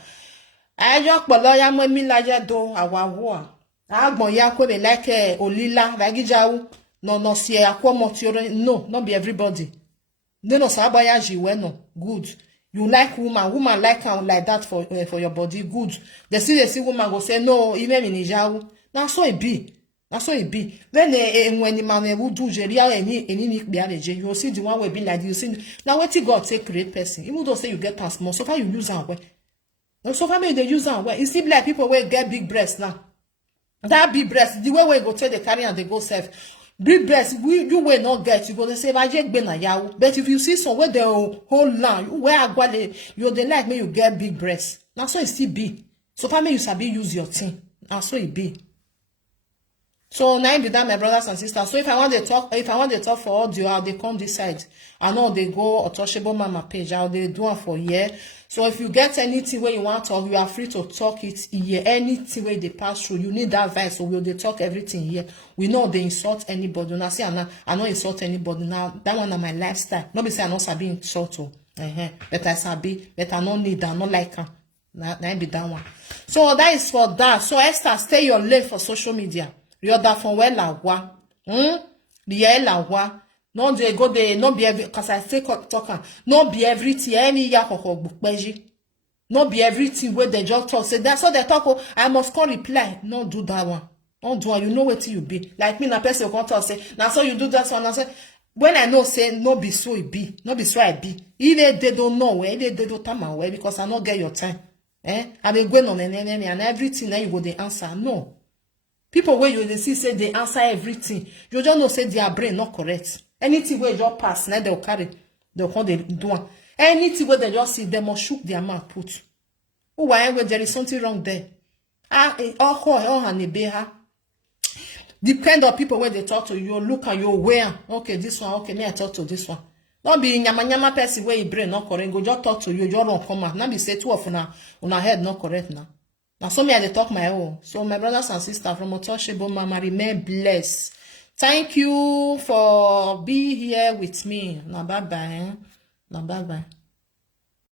I just lawyer me like do our war. I go ya ko be like olila bagijau no see akwa motiore no not be everybody. They no sabaya ji we no good. You like woman like like that for your body good. They see woman go say no even in Nijau. Now so it be. That's so it be. When the man will do Jeria any behavior, you see the one will be like you see. Now what God say create person. Even though say you get past more, so far you use and well. So far they use and well. It seems like people will get big breasts now. That big breast, the way we go take the carry and they go serve. Big breast, you will not get. You go to say, but if you see somewhere the whole land, where I got you they like me, you get big breast. Now so it still be. So far me you sabi use your thing. Now so it be. So now be that my brothers and sisters. So if I want to talk for audio, how they come this side. I know they go Untouchable Mama page. How they do it for here. So if you get anything where you want to talk, you are free to talk it here. Anything where they pass through, you need that advice. So we'll they talk everything here. We know they insult anybody. Now say I not insult anybody. Now that one is my lifestyle. Nobody say I not sabi insult. But I sabi. But I don't need that. I not like her. Now be that one. So that is for that. So Esther, stay your lane for social media. Yoda from where la wa. The la wa. No they go there, no be every cause I say talking. No be everything any ya beji. No be everything where they just talk. Say that's what they talk. Oh, I must call reply. No do that one. Don't do one. You know what you be. Like me, na person come talk say, now so you do that one. I say, when I know say no be so it be. No be so I be. Either they don't know where, either they don't time where because I not get your time. I be going on and everything now you go the answer. No. People where you see say they answer everything. You just know say their brain not correct. Anything where you just pass, now they'll carry, they'll come they do one. Anything where they just see, they must shook their mouth put. Oh, why there is something wrong there? Depend on people where they talk to you, look at your way. Okay, this one, okay, me I talk to this one. Not be nyama person where your brain not correct. Go just talk to you, you don't come out. Now be say two of una head not correct now. Now so me I dey talk my own. So my brothers and sisters from Untouchable Mama, remain blessed. Thank you for being here with me. Now bye bye. Now bye bye.